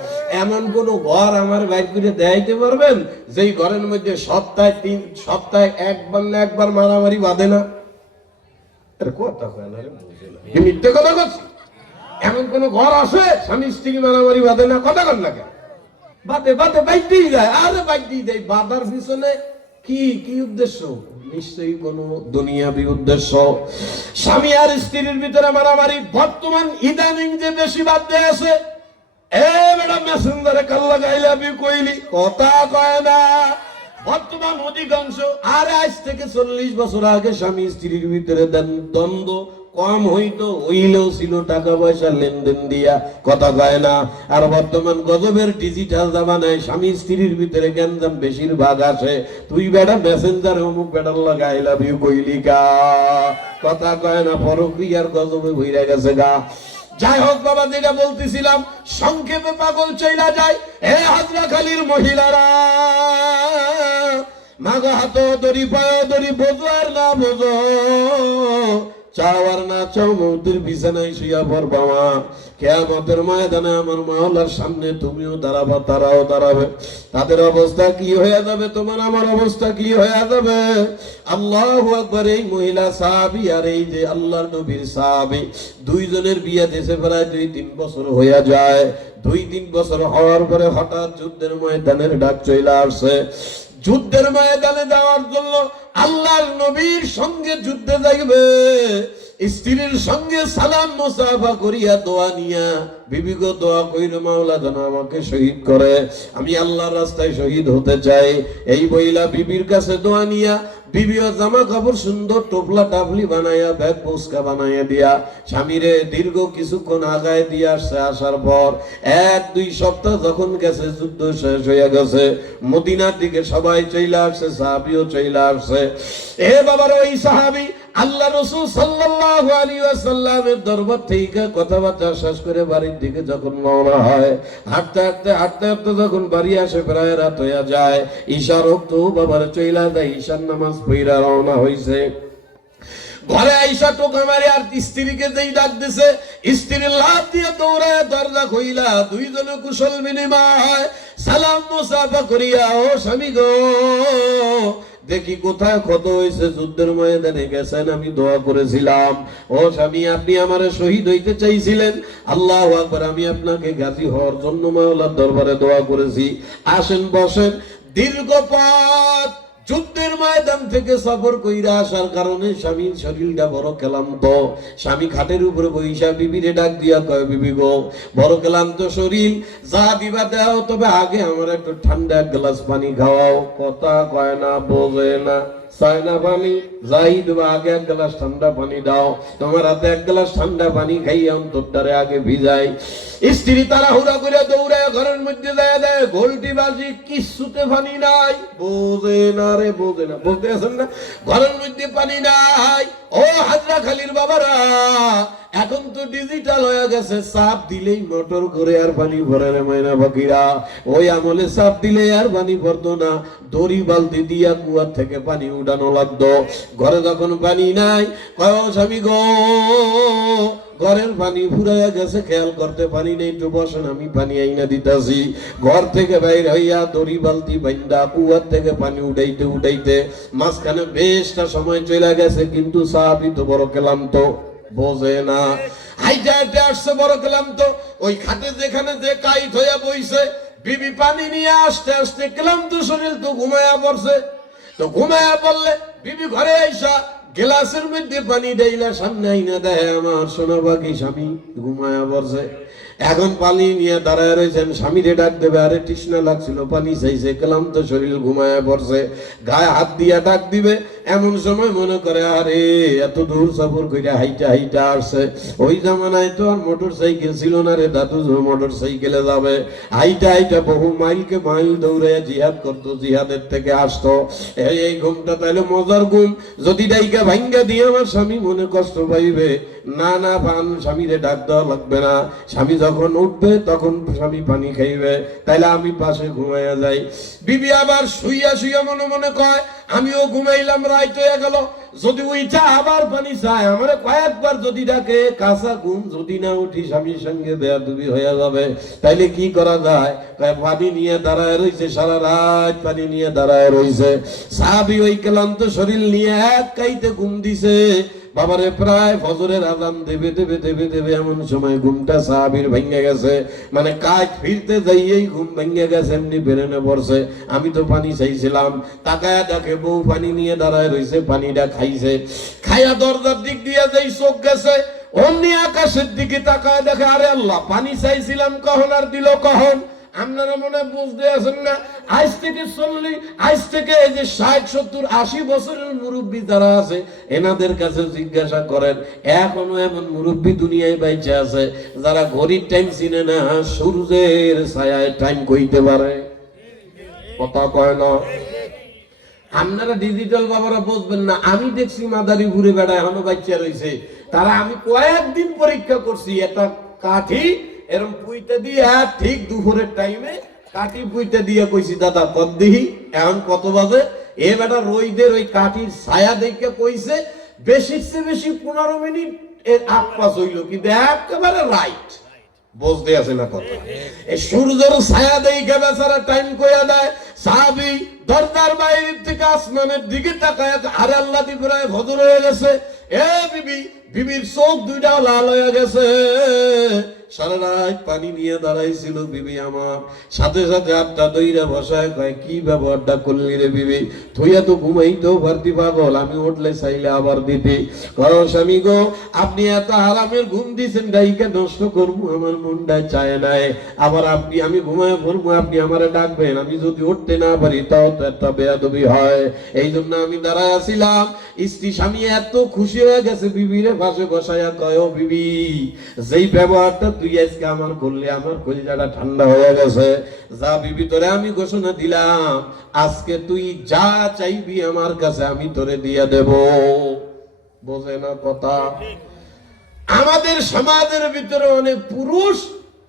এমন কোন ঘর আমার বাইর করে দেখাইতে পারবেন যেই ঘরের মধ্যে সপ্তাহে একবার না একবার মারামারি বাঁধে না? কথা কয় না রে, বুঝে না, মিথ্যে কথা বলছি। এমন কোন ঘর আছে স্বামী স্ত্রী মারামারি বাঁধে না? কথা কন না কেন? বাদে বাদে বাইতেই যায়, আরে বাইতেই যায়। বাঁধার পিছনে কি কি উদ্দেশ্য? নিশ্চয়ই কোন দুনিয়াবি উদ্দেশ্য। স্বামী আর স্ত্রীর ভিতরে মারামারি বর্তমান ইদানিং যে বেশি বাধ্য আছে। এ ম্যাডাম মেসেঞ্জারে কাল্লা গাইলা বি কইলি, কথা কয় না। বর্তমান অধিকাংশ, আর আজ থেকে 40 বছর আগে স্বামী স্ত্রীর ভিতরে দ্বন্দ্ব কম হইতো, হইলেও ছিল টাকা পয়সা লেনদেন দিয়া, কথা কয় না। আর বর্তমান গজবের ডিজিটাল জামানায় স্বামী স্ত্রীর ভিতরে গ্যাঞ্জাম বেশিরভাগ আসে। তুই বেটা মেসেঞ্জার অমুক বেটার লাগা আই লাভ ইউ কইলি কা, কথা কয় না, পরকীয়ার গজবে ভইরা গেছে গা। যাই হোক বাবা, যেটা বলতেছিলাম সংক্ষেপে পাগল চইলা যায়। হে হাজরাখালীর মহিলারা, মাগো হাত দড়ি পায় দড়ি, বোঝো আর না বোঝো, চাও আর না চাও, মৌতের বিছানায় শুইয়া পড়বা মা। কিয়ামতের ময়দানে আমার মাওলার সামনে তুমিও দাঁড়াবা, তারাও দাঁড়াবে। তাদের অবস্থা কি হয়ে যাবে, তোমার আমার অবস্থা কি হয়ে যাবে। আল্লাহু আকবার। এই মহিলা সাহাবী আর এই যে আল্লাহর নবীর সাহাবী, দুইজনের বিয়ে দেশে প্রায় 2-3 বছর হয়ে যায়। 2-3 বছর হওয়ার পরে হঠাৎ যুদ্ধের ময়দানের ডাক চলে আসছে। যুদ্ধের ময়দানে যাওয়ার জন্য আল্লাহর নবীর সঙ্গে যুদ্ধে যাইবে, স্ত্রীর সঙ্গে সালাম মুসাফা করিয়া দোয়া নিয়া, বিবি গো দোয়া কইরো মাওলা যেন আমাকে শহীদ করে, আমি আল্লাহর রাস্তায় শহীদ হতে চাই। এই বইলা বিবির কাছে দোয়া নিয়া, বিবিও জামা কাপড় সুন্দর টোপলা টাপলি বানাইয়া, ব্যাগ পোস্কা বানাইয়া দিয়া স্বামীরে দীর্ঘ কিছুক্ষণ আগায় দিয়ে আসছে। আসার পর 1-2 সপ্তাহ যখন গেছে, যুদ্ধ শেষ হইয়া গেছে, মদিনার দিকে সবাই চইলা আসছে, সাহাবীও চইলা আসছে। এ বাবার ওই সাহাবী আল্লাহ রাসূল সাল্লাল্লাহু আলাইহি ওয়াসাল্লামের দরবার থেকে কথাবার্তা শেষ করে বাড়ির দিকে যখন রওনা হয়, হাঁটতে হাঁটতে হাঁটতে হাঁটতে যখন বাড়ি আসে, প্রায় রাত হইয়া যায়। ঈশার ওয়াক্ত বাবার চইলা যায়, ঈশার নামাজ পড়া রওনা হইছে। ঘরে আইসা টোকা মারে আর স্ত্রীকে যেই ডাক দিছে, স্ত্রী লাফ দিয়ে দৌড়ায় দরজা খুইলা, দুইজনে কুশল বিনিময় সালাম মুসাফা করিয়া, ও স্বামী গো দেখি কোথায় ক্ষত হয়েছে, যুদ্ধের ময়দানে গেছেন, আমি দোয়া করেছিলাম। ও স্বামী, আপনি আমারে শহীদ হইতে চাইছিলেন, আল্লাহু আকবার, আমি আপনাকে গাজী হওয়ার জন্য মাওলার দরবারে দোয়া করেছি, আসেন বসেন। দীর্ঘ পথ যুদ্ধের ময়দান থেকে সফর কইরা আসার কারণে স্বামীর শরীরটা বড় ক্লান্ত। স্বামী খাটের উপরে বইসা বিবিরে ডাক দিয়া কয়, বিবি গো বড় ক্লান্ত শরীর, যা দিবা দাও, তবে আগে আমার একটু ঠান্ডা এক গ্লাস পানি খাওয়াও। কথা কয় না, বোঝে না, চায় না পানি, যাই দেবা আগে এক গ্লাস ঠান্ডা পানি দাও। তোমার হাতে এক গ্লাস ঠান্ডা পানি খাইয়া অন্তরটারে আগে ভিজাই। স্ত্রী তাড়াহুড়া করে দৌড়ায় ঘরের মধ্যে যায় দেয়, ঘোলটি বাজি, কিচ্ছুতে পানি নাই। বোঝে না রে, বোঝে না, বলতে আছেন না, ঘরের মধ্যে পানি নাই। ও হাজরাখালীর বাবারা, এখন তো ডিজিটাল হয়ে গেছে, চাপ দিলেই মোটর করে আর পানি ভরে রে ময়না পাখিরা। ওই আমলে চাপ দিলে আর পানি পড়তো না, দড়ি বালতি দিয়া কুয়ার থেকে পানি উঠানো লাগতো। ঘরে যখন পানি নাই, কয় স্বামী গো ঘরের পানি ফুরাইয়া গেছে, খেয়াল করতে পানি নেই, একটু বসেন, আমি পানি আইনা দিতাছি। ঘর থেকে বাইর হইয়া দড়ি বালতি বাইন্দা কুয়ার থেকে পানি উঠাইতে উঠাইতে মাঝখানে বেশটা সময় চলে গেছে, কিন্তু সাহাবী তো বড় ক্লান্ত, বোঝে না। হাইটা হাইটা আসছে, বড় ক্লান্ত। ওই খাটে যেখানে যে কাইট হইয়া বইছে, বিবি পানি নিয়ে আসতে আসতে ক্লান্ত শরীর তো ঘুমায়া পড়ছে। তো ঘুমায়া পড়লে বিবি ঘরে আইসা গ্লাসের মধ্যে পানি ডাইলা সামনে আইনা দেয়, আমার সোনা পাখি স্বামী ঘুমায়া পড়ছে। এখন পানি নিয়ে দাঁড়ায় রয়েছেন, স্বামীরে ডাক দেবে, আরে তৃষ্ণা লাগছিল, পানি চাইছে, ক্লান্ত শরীর ঘুমায়া পড়ছে, গায়ে হাত দিয়া ডাক দিবে। এমন সময় মনে করে, আরে এত দূর সফর কইরা হাইটা হাইটা আসছে। ওই জামানায় তো আর মোটর সাইকেল ছিল না রে দাদু, মোটর সাইকেলে যাবে, হাইটা হাইটা বহু মাইলকে মাইল দৌড়াইয়া জিহাদ করতো, জিহাদের থেকে আসতো। এই ঘুমটা তাইলে মজার ঘুম, যদি ডাইকা ভাঙ্গা দিয়ে আমার স্বামী মনে কষ্ট পাইবে। না না, পান স্বামীরে ডাক দেওয়া লাগবে না, স্বামী যখন উঠবে তখন স্বামী পানি খাইবে, তাইলে আমি পাশে ঘুমাইয়া যাই। বিবি আবার শুইয়া শুইয়া মনে মনে কয়, আমিও ঘুমাইলাম, রাইত হয়ে গেল, যদি উইঠা আবার পানি চায়, আমার কয়েকবার যদি ডাকে, কাঁচা ঘুম, যদি না উঠি স্বামীর সঙ্গে বেয়াদবি হয়ে যাবে, তাইলে কি করা যায়? পানি নিয়ে দাঁড়ায় রইছে, সারা রাত পানি নিয়ে দাঁড়ায় রইছে। সাহাবী ওই ক্লান্ত শরীর নিয়ে এক কাইতে ঘুম দিছে। বাবারে প্রায় ফজরের আযান দেবে দেবে দেবে দেবে এমন সময় ঘুমটা সাহাবীর ভেঙে গেছে, মানে কাজ ফিরতে যাইয়েই ঘুম ভেঙে গেছে, এমনি বেরেনে পড়ছে। আমি তো পানি চাইছিলাম, তাকায়া দেখে বউ পানি নিয়ে দাঁড়ায় রইছে, পানিটা খাইছে, খাইয়া দরজার দিক দিয়ে যেই চোখ গেছে, অমনি আকাশের দিকে তাকায় দেখে, আরে আল্লাহ, পানি চাইছিলাম কখন আর দিল কখন? আপনারা মনে হয় বুঝতে আছেন না। আজ থেকে 40, আজ থেকে এই যে 60, 70, 80 বছরের মুরব্বী যারা আছে এনাদের কাছে জিজ্ঞাসা করেন, এখনো এমন মুরব্বী দুনিয়ায় বাইচে আছে যারা ঘড়ির টাইম চিনে না, সূর্যের ছায়ায় টাইম কইতে পারে। কথা কয় না। আপনারা ডিজিটাল বাবারা বুঝবেন না। আমি দেখছি মাদারি ঘুরে বেড়া এখনো বাচ্চা রয়েছে তারা। আমি কয়েকদিন পরীক্ষা করছি, একটা কাঠি এরকম পুইতে দিয়ে ঠিক দুপুরের টাইমে কাঠি পুইতে দিয়ে কইছি, দাদা কত দিহি এখন কত বাজে? এ বেটা রইদের ওই কাঠির ছায়া দেখে কইছে বেশি সে বেশি 15 মিনিট এর আশপাশ হইল, কিন্তু একেবারে রাইট। বুঝতে আছে না কথা? এই সূর্যের ছায়া দেখে বেচারা টাইম কইয়া দেয়। সাহাবী দরজার বাইরে থেকে আসমানের দিকে তাকায়, আরে আল্লাহ দি প্রায় ফজর হয়ে গেছে। এ বিবি, বিবির চোখ দুইটা লাল হয়ে গেছে। সারা রাত পানি নিয়ে দাঁড়াইছিল বিবি আমার, সাথে সাথে হাতটা দইরা বসায় কয়, কি ব্যবহারটা করলি রে বিবি? থইয়া তো ঘুমাইতেও পারতি পাগল, আমি উঠলে চাইলে আবার দিতে। কারণ স্বামী গো, আপনি এত হারামের ঘুম দিছেন, ডাইকে নষ্ট করবো আমার মনটা চায় নাই। আবার আপনি, আমি ঘুমায় পড়বো, আপনি আমারে ডাকবেন, আমি যদি উঠতে না পারি তাও তো একটা বেয়াদবি হয়। এই জন্য আমি দাঁড়ায় আছিলাম। স্ত্রী স্বামী এত খুশি হয়ে গেছে, বিবিরে পাশে বসাইয়া কয়, ও বিবি, যেই ব্যবহারটা তুই আজকে আমার করলে আমার কলিজাটা ঠান্ডা হয়ে গেছে। যা বিবি, তোরে আমি ঘোষণা দিলাম, আজকে তুই যা চাইবি আমার কাছে আমি তোরে দিয়ে দেব। বোঝে না কথা? আমাদের সমাজের ভিতরে অনেক পুরুষ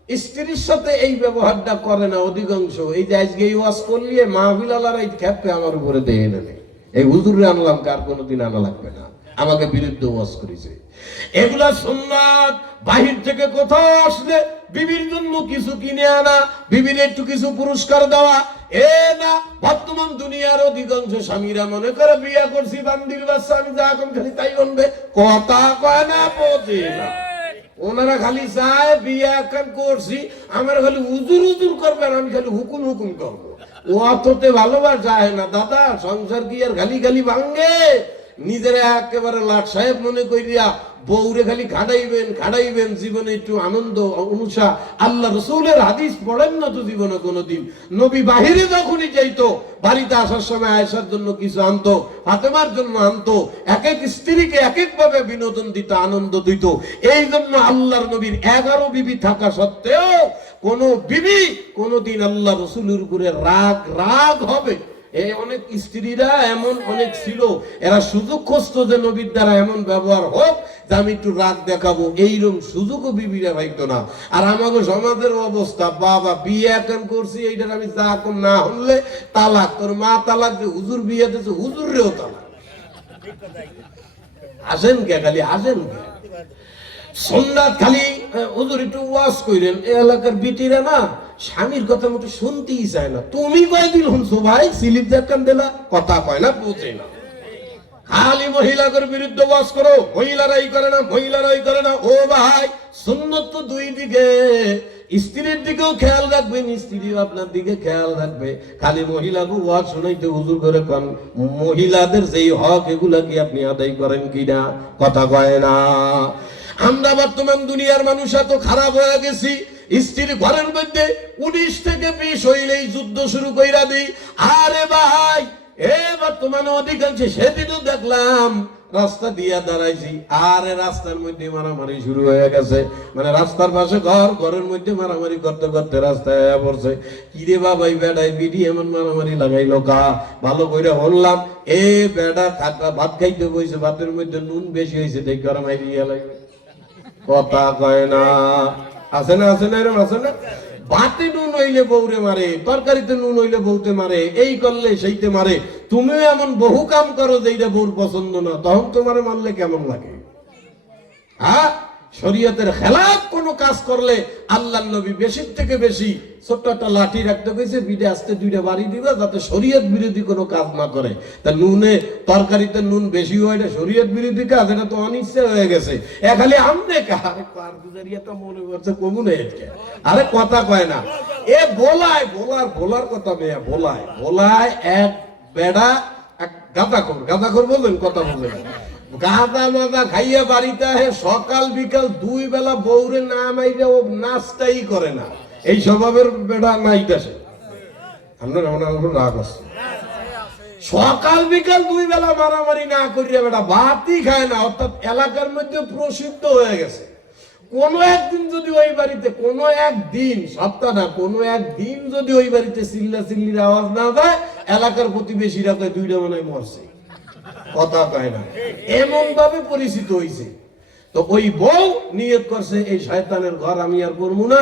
স্ত্রীর সাথে এই ব্যবহারটা করে না অধিকাংশ। এই যে আজকে এই ওয়াজ করলিয়ে মাহফিল আলারা এই খেপে আমার উপরে দেয় না, এই হুজুরে আনলাম, কার কোনোদিন আনা লাগবে না, আমাকে বিরুদ্ধে ওয়াজ করেছে। এগুলা সুন্নাত। বাহির থেকে কোথাও আসলে বিবির জন্য কিছু কিনে আনা, বিবির একটু কিছু পুরস্কার দেওয়া, এ না। বর্তমান দুনিয়ার অধিকাংশ স্বামীরা মনে করে বিয়া করছি বান্দির বাচ্চা, আমি যা এখন খালি তাই বলবে। কথা কয় না, বোঝে না। ওনারা খালি চায় বিয়া এখন করছি, আমার খালি উজুর উজুর করবেন, আমি খালি হুকুম হুকুম করবো। ও অততে ভালোবাসা যায় না দাদা। সংসার কি আর খালি খালি ভাঙ্গে? নিজেরা একেবারে লাট সাহেব মনে করিয়া বউরে খালি খাটাইবেন খাটাইবেন, জীবনে একটু আনন্দ অনুষা। আল্লাহ রসুলের হাদিস পড়েন না তো জীবনে কোনোদিন? নবী বাহিরে যখনই যাইতো, বাড়িতে আসার সময় আয়েশার জন্য কিছু আনতো, ফাতেমার জন্য আনতো, এক এক স্ত্রীকে এক এক ভাবে বিনোদন দিত, আনন্দ দিত। এই জন্য আল্লাহর নবীর 11 বিবি থাকা সত্ত্বেও কোন বিবি কোনদিন আল্লাহ রসুলের উপরে রাগ হবে। এই অনেক স্ত্রীরা এমন অনেক ছিল, এরা সুযোগ খুঁজতো যে নবীর দ্বারা এমন ব্যবহার হোক যে আমি একটু রাগ দেখাবো, এইরকম সুযোগও বিবিরা পাইতো না। আর আমাকে সমাজের অবস্থা, বাবা বিয়ে এখন করছি, এইটার আমি যা এখন না হলে তালাক, তোর মা তালাক, যে হুজুর বিয়ে দিয়েছে হুজুরেও তালাক। আসেন কে খালি, আসেন কে? সুন্নাত খালি হুজুর একটু ওয়াজ কইরেন। এই এলাকার বিটিরা না স্বামীর কথা মতো শুনতেই চায় না। তুমি কয়দিন শুনছো ভাই? সিলিপ দেখান দিলা, কথা কয় না, বোঝে না। খালি মহিলাদের বিরুদ্ধে ওয়াজ করো, মহিলারাই করে না, মহিলারাই করে না। ও ভাই, সুন্নত তো দুই দিকে, স্ত্রীর দিকেও খেয়াল রাখবেন, স্ত্রীও আপনার দিকে খেয়াল রাখবে। খালি মহিলাকে ওয়াজ শোনাইতে হুজুর করে কন, মহিলাদের যেই হক এগুলা কি আপনি আদায় করেন কিনা? কথা কয় না। আমরা বর্তমান দুনিয়ার মানুষ এত খারাপ হয়ে গেছি, স্ত্রীর ঘরের মধ্যে 19 থেকে 20 হইলেই যুদ্ধ শুরু কইরা দিই। আরে ভাই, এ বর্তমানে অধিকাংশ, সেদিনও দেখলাম রাস্তা দিয়া দাঁড়াইছি, আরে রাস্তার মধ্যে মারামারি শুরু হয়ে গেছে। মানে রাস্তার পাশে ঘর, ঘরের মধ্যে মারামারি করতে করতে রাস্তায় পড়ছে। কিরে বাবাই বেড়াই বিডি এমন মারামারি লাগাইলো কা? ভালো করে বললাম, এ বেড়া ভাত খাইতে বইছে, ভাতের মধ্যে নুন বেশি হয়েছে, দেখ গরম আইডিয়া লাগবে। কথা কয় না। আছে না, আছে না, এরকম আছে না? ভাতে নুন হইলে বউরে মারে, তরকারিতে নুন হইলে বউতে মারে, এই করলে সেইতে মারে। তুমিও এমন বহু কাম করো যেটা বউর পছন্দ না, তখন তোমারে মারলে কেমন লাগে? হ্যাঁ, শরীয়তের খেলাফ কোনো কাজ করলে আল্লাহর নবী বেশি থেকে বেশি ছোট্ট একটা লাঠি রাখতে কইছে, বিডে আসতে 2টা বাড়ি দিবা, যাতে শরীয়ত বিরোধী কোনো কাজ না করে। তা নুনে, তরকারিতে নুন বেশি হয়, এটা শরীয়ত বিরোধী কাজ, এটা তো অনিচ্ছা হয়ে গেছে। খালি আমনে কারে কার গুজারিয়া তো মনে করছে কমুনে। আরে কথা কয় না, এ বলায়, বলার কথা মেয়া, বলায় এক বেড়া, এক গাঁদাখোর বললেন, কথা বললেন, গাঁদা মাদা খাইয়া বাড়িতে আহে, সকাল বিকাল 2 বেলা বউরে না মাইরে ও নাস্তাই করে না। এই স্বভাবের বেটা নাই দেশে। আপনার আমার রাগ আছে, সকাল বিকাল দুই বেলা মারামারি না করিয়া বেটা ভাতই খায় না, অর্থাৎ এলাকার মধ্যে প্রসিদ্ধ হয়ে গেছে। কোনো একদিন যদি ওই বাড়িতে, কোনো একদিন, সপ্তাহ না, কোনো একদিন যদি ওই বাড়িতে চিল্লা চিল্লির আওয়াজ না যায়, এলাকার প্রতিবেশীরা কয় দুইটা মনে হয় মরছে, কথা কয় না, এমন ভাবে পরিচিত হয়েছে। তো ওই বউ নিয়ত করছে এই শয়তানের ঘর আমি আর করবো না,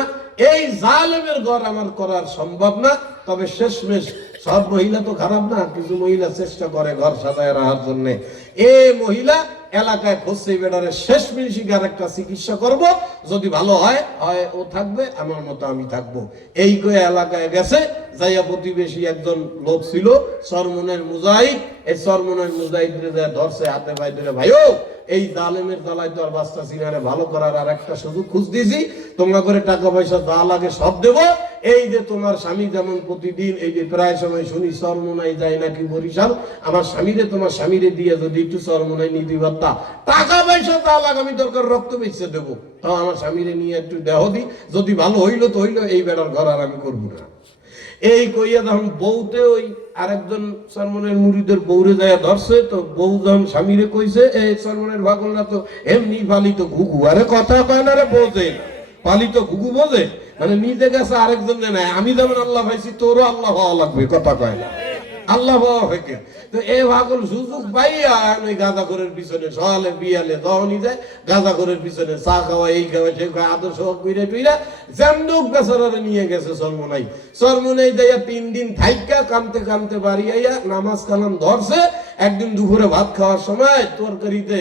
এই জালেমের ঘর আমার করার সম্ভব না। তবে শেষমেশ সব মহিলা তো খারাপ না, কিছু মহিলা চেষ্টা করে ঘর সাজায় রাখার জন্য। এই মহিলা এলাকায় খুঁজছে বেটারে শেষ মিনিশিকার একটা চিকিৎসা করব, যদি ভালো হয় হয় ও থাকবে, আমার মতো আমি থাকবো। এই কয়ে এলাকায় গেছে, যাইয়া প্রতিবেশী একজন লোক ছিল চরমনের মুজাহিদ, এই চরমনের মুজাহিদ ধরছে হাতে পায়ে ধরে, ভাইও এই জালেমের জ্বালায় তো আর বাচ্চা সিনারে ভালো করার আর একটা সুযোগ খুঁজ দিয়েছি, তোমরা করে টাকা পয়সা যা লাগে সব দেবো। এই যে তোমার স্বামী যেমন প্রতিদিন এই যে প্রায় সময় শুনি চরমনাই যায় নাকি বরিশাল, আমার স্বামীরে তোমার স্বামীরে দিয়ে যদি একটু চরমনাই নিতে পারতা, টাকা পয়সা যা লাগে আমি দরকার রক্ত বেঁচে দেবো, তাও আমার স্বামীরে নিয়ে একটু দেহ দি, যদি ভালো হইলো তো হইলো, এই বেড়ার ঘর আর আমি করবো না। এই কইয়া তখন বউতে ওই আরেকজন সলমনের মুরিদের বউরে যায় ধরছে। তো বউ যখন স্বামীরে কইছে, এই সলমনের ভাগলরা তো এমনি পালিত ঘুঘু, আরে কথা কয় না রে, বোঝে পালিত ঘুঘু বোঝে, মানে নিজে গেছে আরেকজন নাই, আমি যেমন আল্লাহ ভাইছি তোরও আল্লাহ হওয়া লাগবে, কথা কয় না, আল্লাহ হওয়া হয়েছে। তো এই ভাগল সুযোগ পাইয়া ওই গাঁজাখোরের পিছনে সকালে বিয়ালে যখনই যায় গাঁজাখোরের পিছনে চা খাওয়া, এই খাওয়া, সেই খাওয়া, আদর্শ কইরা টুইরা জামদুক বেচারারে নিয়ে গেছে চরমনাই। চরমনাই যাইয়া 3 দিন থাইকা কামতে কামতে বাড়ি আইয়া নামাজ কালাম ধরছে। একদিন দুপুরে ভাত খাওয়ার সময় তরকারিতে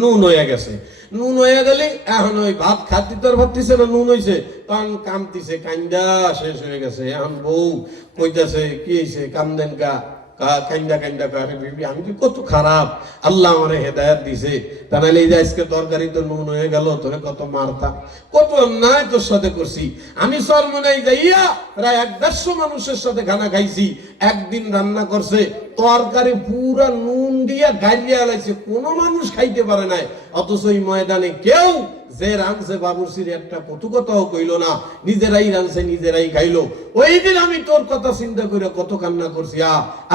নুন হয়ে গেছে, নুন হয়ে গেলে এখন ওই ভাত খাতি তোর ভাবতিছে না, নুন হয়েছে, তখন কামতিছে, কান্দা শেষ হয়ে গেছে। এখন বউ কইতাছে কি হয়েছে, কান্দেন কা, কান্দা কান্দা করে, আমি তো কত খারাপ, আল্লাহ আমারে হেদায়েত দিছে, তা নাহলে এই যে আজকে তরকারি তো নুন হয়ে গেল, তোকে কত মারতাম, কত অন্যায় তোর সাথে করছি। আমি চরমনাই যাইয়া প্রায় 150 মানুষের সাথে খানা খাইছি। একদিন রান্না করছে তরকারি পুরা নুন দিয়া গাড়িয়া লাইছে, কোনো মানুষ খাইতে পারে নাই। অথচ এই ময়দানে কেউ যে রাঁধছে বাবুর্চির একটা কটু কথাও কইল না, নিজেরাই রাঁধছে নিজেরাই খাইলো। ওই দিন আমি তোর কথা চিন্তা করে কত কান্না করছি,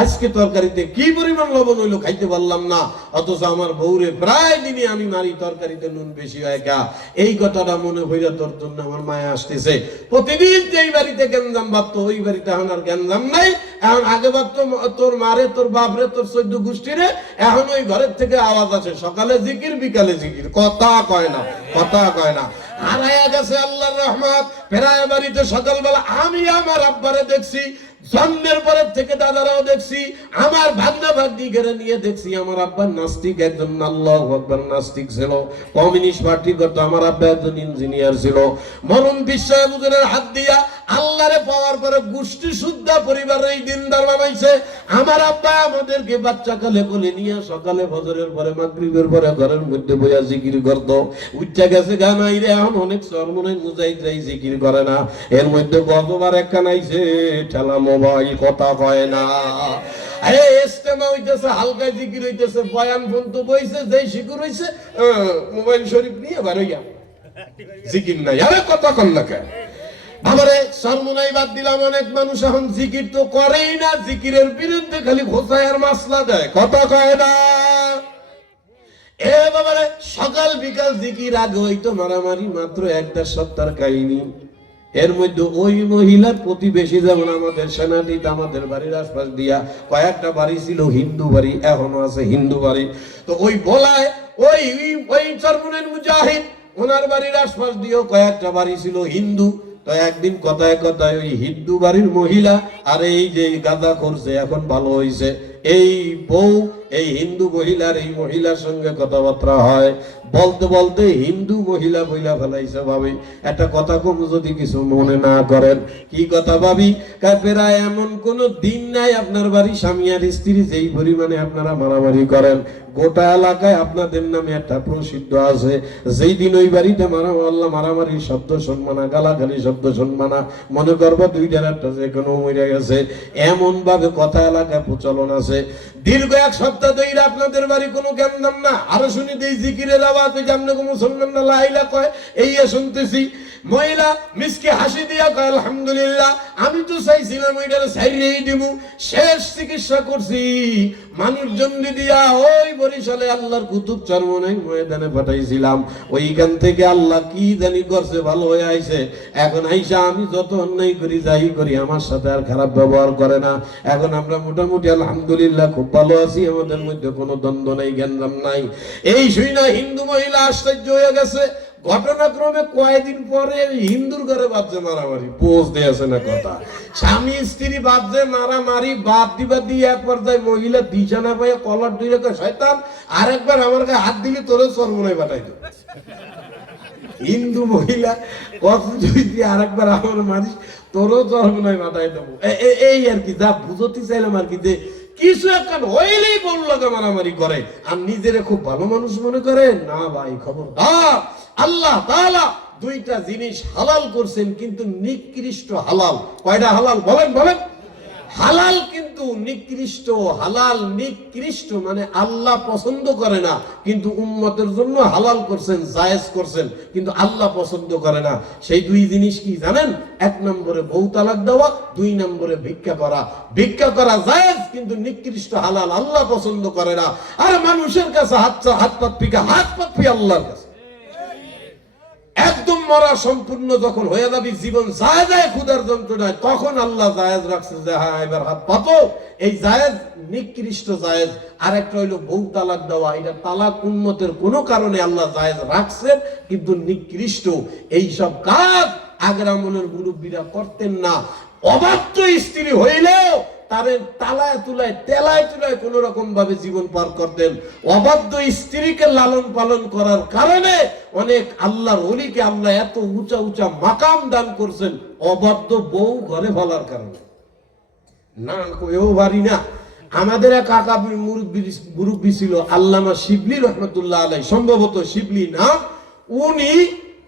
আজকে তরকারিতে কি পরিমাণ লবণ হইলো খাইতে পারলাম না, অথচ আমার বউরে প্রায় দিনই আমি মারি তরকারিতে নুন বেশি হয় কা। এই কথাটা মনে হইয়া তোর জন্য আমার মায়া আসতেছে। প্রতিদিন যেই বাড়িতে গ্যাঞ্জাম বাঁধত ওই বাড়িতে এখন আর গ্যাঞ্জাম নাই। এখন আগে বাঁধত তোর মারে, তোর বাপরে, তোর 14 গোষ্ঠীরে, এখন ওই ঘরের থেকে আওয়াজ আছে সকালে জিকির বিকালে জিকির, কথা কয় না, কথা কয় না। হারায়া গেছে আল্লাহর রহমত। ফেরায় বাড়িতে সকালবেলা আমি আমার আব্বারে দেখছি, জন্মের পরের থেকে দাদারাও দেখছি, আমার ভাগনা ভাগ্নি ঘরে নিয়ে দেখছি। আমার আব্বা নাস্তিক, একজন আল্লাহু আকবার নাস্তিক ছিল, কমিউনিস্ট পার্টি করত। আমার আব্বা একজন ইঞ্জিনিয়ার ছিল। মরণ বিশ্বাস হুজুরের হাত দিয়া আল্লাহরে পাওয়ার পরে গোষ্ঠী শুদ্ধা পরিবারের এই দিনদার বানাইছে। আমার আব্বা আমাদেরকে বাচ্চা কালে কোলে নিয়ে সকালে ফজরের পরে মাগরিবের পরে ঘরের মধ্যে বইয়া জিকির করত। উচ্চা গেছে গান আইরে, এখন অনেক চরমনাই মুজাহিদরাই জিকির করে না। এর মধ্যে গতবার একটা নাইছে ঠেলা মোবাইল, কথা কয় না। ইস্তেমা হইতেছে, হালকা জিকির হইতেছে, বয়ান পর্যন্ত বইছে, যেই শিকুর হইছে মোবাইল শরীফ নিয়ে বারইয়া জিকির নাই। আরে কথা কন না কেন বাবারে, চরমনাই বাদ দিলাম, অনেক মানুষ এখন জিকির তো করেই না, জিকিরের বিরুদ্ধে খালি ঘোষায় আর মাসলা দেয়, কথা কয় না। এ বাবারে, সকাল বিকাল জিকির, আগে হইতো মারামারি, মাত্র 1-1.5 সপ্তাহের কাহিনী। এর মধ্যে ওই মহিলার প্রতিবেশী, যেমন আমাদের সেনাটিতে আমাদের বাড়ির আশপাশ দিয়া কয়েকটা বাড়ি ছিল হিন্দু বাড়ি, এখনো আছে হিন্দু বাড়ি। তো ওই বলায় ওই চরমনের মুজাহিদ, ওনার বাড়ির আশপাশ দিয়েও কয়েকটা বাড়ি ছিল হিন্দু। তো একদিন কথায় কথায় ওই হিন্দু বাড়ির মহিলা আর এই যে গাঁজা করছে, এখন ভালো হয়েছে, এই বউ এই হিন্দু মহিলার এই মহিলার সঙ্গে কথাবার্তা হয়। বলতে বলতে হিন্দু মহিলা বইলা ফেলাইছে, ভাবি একটা কথা কম যদি কিছু মনে না করেন। কি কথা ভাবি? প্রায় এমন কোন দিন নাই আপনার বাড়ি স্বামী আর স্ত্রী যেই পরিমাণে আপনারা মারামারি করেন, গোটা এলাকায় আপনাদের নামে একটা প্রসিদ্ধ আছে। যেই দিন ওই বাড়িতে মারামারির শব্দ শুনবানা, গালাগালি শব্দ শুনবানা, মনে করবো দুইটার একটা যে কোনো মরে গেছে, এমন ভাবে কথা এলাকায় প্রচলন আছে। দীর্ঘ 1 সপ্তাহ সপ্তাহ ধরে আপনাদের বাড়ি কোনো জ্ঞান না, আরো শুনি দেই জিকিরের আওয়াজ, ওই জানলে মুসলমানরা লা ইলাহা কয়, এই শুনতেছি। মহিলা মিসকে হাসি দিয়া কয় আলহামদুলিল্লাহ, আমি তো চাইছিলাম ওইটারে ছাইরেই দিব, শেষ চিকিৎসা করছি মানুষজন দিয়া ওই বরিশালে আল্লাহর কুতুব চরমনাই ময়দানে পাঠাইছিলাম, ওইখান থেকে আল্লাহ কি জানি করছে, ভালো হয়ে আইছে। এখন আইসা আমি যত অন্যায় করি যাই করি আমার সাথে আর খারাপ ব্যবহার করে না। এখন আমরা মোটামুটি আলহামদুলিল্লাহ খুব ভালো আছি, আমাদের মধ্যে কোনো দ্বন্দ্ব নাই, জ্ঞানরাম নাই। এই শুই না হিন্দু মহিলা আশ্চর্য হয়ে গেছে। ঘটনাক্রমে কয়েকদিন পরে হিন্দুর ঘরে বাপজে মারামারি, পোজ দিয়েছে না কথা, স্বামী স্ত্রী বাপজে মারামারি, বাপ দিবা দিয়ে এক পর্যায়ে মহিলা বিছানা পাইয়া কলার দুই রেখে শয়তান, আরেকবার আমার গায়ে হাত দিলে তোরে চরমনায় পাঠাই দেব। হিন্দু মহিলা কত যদি আরেকবার আমার মারিস তোরও চরমনায় পাঠাই দেবো, এই আর কি যা বুঝতে চাইলাম আর কি, যে কিছু একটা হইলেই বললো মারামারি করে আর নিজেরে খুব ভালো মানুষ মনে করে না। ভাই খবরদার, আল্লাহ তাআলা দুইটা জিনিস হালাল করছেন কিন্তু নিকৃষ্ট হালাল। কয়টা হালাল বলেন বলেন? হালাল কিন্তু নিকৃষ্ট। হালাল নিকৃষ্ট মানে আল্লাহ পছন্দ করে না, কিন্তু উম্মতের জন্য হালাল করছেন, জায়েজ করছেন, কিন্তু আল্লাহ পছন্দ করে না। সেই দুই জিনিস কি জানেন? এক নম্বরে বউ তালাক দেওয়া, দুই নম্বরে ভিক্ষা করা। ভিক্ষা করা জায়েজ কিন্তু নিকৃষ্ট হালাল, আল্লাহ পছন্দ করে না। আর মানুষের কাছে হাত পাত ফি আল্লাহর কাছে একদম মরা সম্পূর্ণ যখন হয়ে যাবি, জীবন যায় যায় ক্ষুধার যন্ত্রণায়, তখন আল্লাহ জায়েজ রাখছে যে হ্যাঁ এবার হাত পাতো। এই জায়েজ নিকৃষ্ট জায়েজ। আর একটা হইলো বউ তালাক দেওয়া, এটা তালাক উম্মতের কোনো কারণে আল্লাহ জায়েজ রাখছেন কিন্তু নিকৃষ্ট। এই সব কাজ আগের আমলের মুরব্বীরা করতেন না। অবাধ্য স্ত্রী হইলেও তারে তালায় তুলায় তেলায় তুলায় কোন রকম ভাবে জীবন পার করতেন। অবাধ্য স্ত্রীকে লালন পালন করার কারণে অনেক আল্লাহর ওলিকে আল্লাহ এত উঁচা উঁচা মাকাম দান করছেন, অবাধ্য বউ ঘরে ফেলার কারণে। না কেউ বাড়ি না। আমাদের এক আকাবির মুরব্বী ছিল আল্লামা শিবলি রহমতুল্লাহ আলাই, সম্ভবত শিবলি না। উনি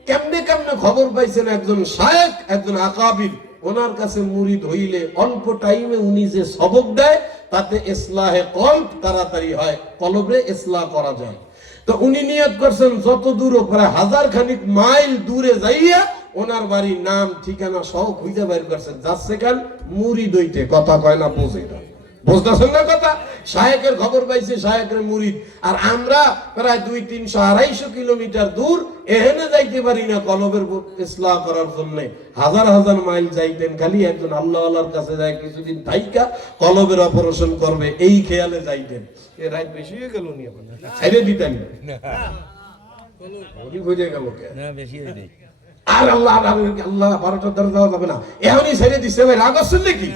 কেমনে কেমনে খবর পাইছেন একজন শায়েখ, একজন আকাবির, ওনার কাছে মুরিদ হইলে অল্প টাইমে উনি যে সবক দেয় তাতে ইসলাহে কলব তাড়াতাড়ি হয়, কলবে ইসলাহ করা যায়। তো উনি নিয়ত করছেন যত দূর, প্রায় 1000 খানিক মাইল দূরে যাইয়া ওনার বাড়ির নাম ঠিকানা সহ খুঁজে বের করছেন, যাচ্ছে কেন মুরিদ হইতে। কথা কয় না, বোঝে না, বুঝতেছেন না কথা? শায়েকের খবর পাইছে, শায়েকের মুরিদ। আর আমরা প্রায় 200-300-250 কিলোমিটার দূর, এখানে যাইতে পারি না কলবের ইসলাহ করার জন্য। হাজার হাজার মাইল যাইতেন, খালি একজন আল্লাহওয়ালার কাছে যায় কিছুদিন থাইকা কলবের অপারেশন করবে এই খেয়ালে যাইতেন। এ রাত বেশি হয়ে গেল নি, আপনার ছেড়ে দিতেন বুঝে গেল না বেশি হয়ে যায়। আর আল্লাহ আল্লাহ 12টার দ্বারা যাওয়া যাবে না, এখনই ছেড়ে দিচ্ছে। ভাই রাগ আসছেন নাকি?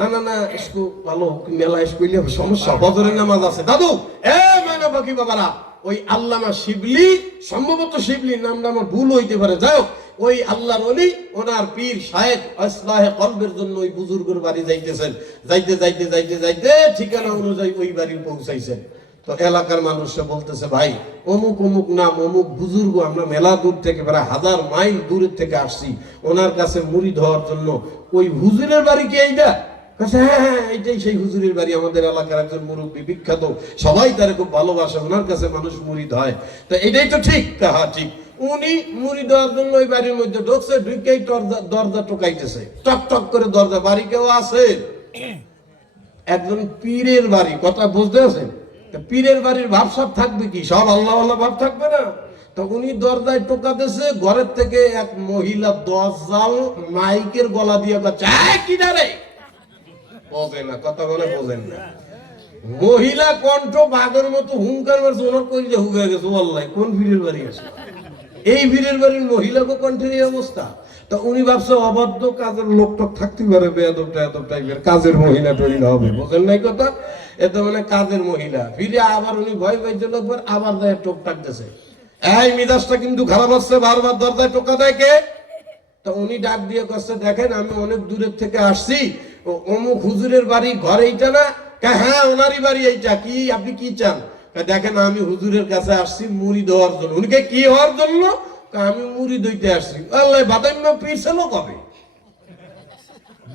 না না না, একটু ভালো মেলা করলে সমস্যা। ফজরের নামাজ আছে দাদু, এ মানা বাকি বাবারা। ওই আল্লামা শিবলি, সম্ভবত শিবলির নামটা আমার ভুল হইতে পারে, যাই হোক, ওই আল্লাহর ওলি ওনার পীর শায়েখ ইসলাহে কলবের জন্য ওই বুজুর্গের বাড়ি যাইতেছেন। যাইতে যাইতে যাইতে যাইতে ঠিকানা অনুযায়ী ওই বাড়ি পৌঁছাইছেন। তো এলাকার মানুষরা বলতেছে, ভাই অমুক অমুক নাম, অমুক বুজুর্গ, আমরা মেলা দূর থেকে প্রায় 1000 মাইল দূরের থেকে আসছি ওনার কাছে মুরিদ হওয়ার জন্য। ওই হুজুরের বাড়ি কি এইটা? হ্যাঁ হ্যাঁ, এইটাই সেই হুজুরের বাড়ি, আমাদের এলাকার একজন মুরব্বী, বিখ্যাত, সবাই তারে খুব ভালোবাসে, ওনার কাছে মানুষ মুরিদ হয়। তো এটাই তো ঠিক? হ্যাঁ ঠিক। উনি মুরিদ হওয়ার জন্য ওই বাড়ির মধ্যে ঢুকছে, ঢুকেই দরজা টোকাইতেছে, টক টক করে দরজা। বাড়ি কেউ আছে? একজন পীরের বাড়ি, কথা বুঝতে আছেন? পীরের বাড়ির ভাবসাব থাকবে কি? সব আল্লাহ আল্লাহ ভাব থাকবে না? তো উনি দরজায় টোকাতেছে, ঘরের থেকে এক মহিলা দরজাল মাইকের গলা দিয়ে কিনারে বোঝে না, কথা বলে বোঝেন না। মহিলা কণ্ঠ বাঘের মতো হুঙ্কার মারছে, ওনার কইলে হুগে গেছে, আল্লাহ কোন পীরের বাড়ি আছে? এই পীরের বাড়ির মহিলাকে কণ্ঠের এই অবস্থা। তা উনি ভাবছে অবাধ্য কাজের লোক টোক থাকতে পারে, বেয়াদব টাইপের কাজের মহিলা তৈরি হবে, বোঝেন নাই কথা? এত মানে কাজের মহিলা। ফিরে আবার উনি ভয় পাইছিল, আবার যায় টোক টাকতেছে, এই মিজাজটা কিন্তু খারাপ হচ্ছে, বারবার দরজায় টোকা দেয় কে? তা উনি ডাক দিয়ে করছে, দেখেন আমি অনেক দূরের থেকে আসছি, অমুক হুজুরের বাড়ি ঘর এইটা না? হ্যাঁ ওনারই বাড়ি এইটা, কি আপনি কি চান? দেখেন আমি হুজুরের কাছে আসছি মুরিদ হওয়ার জন্য। উনিকে কি হওয়ার জন্য? আমি মুরিদ হইতে আসছি। আল্লাহ বাদাম পীর ছিল কবে?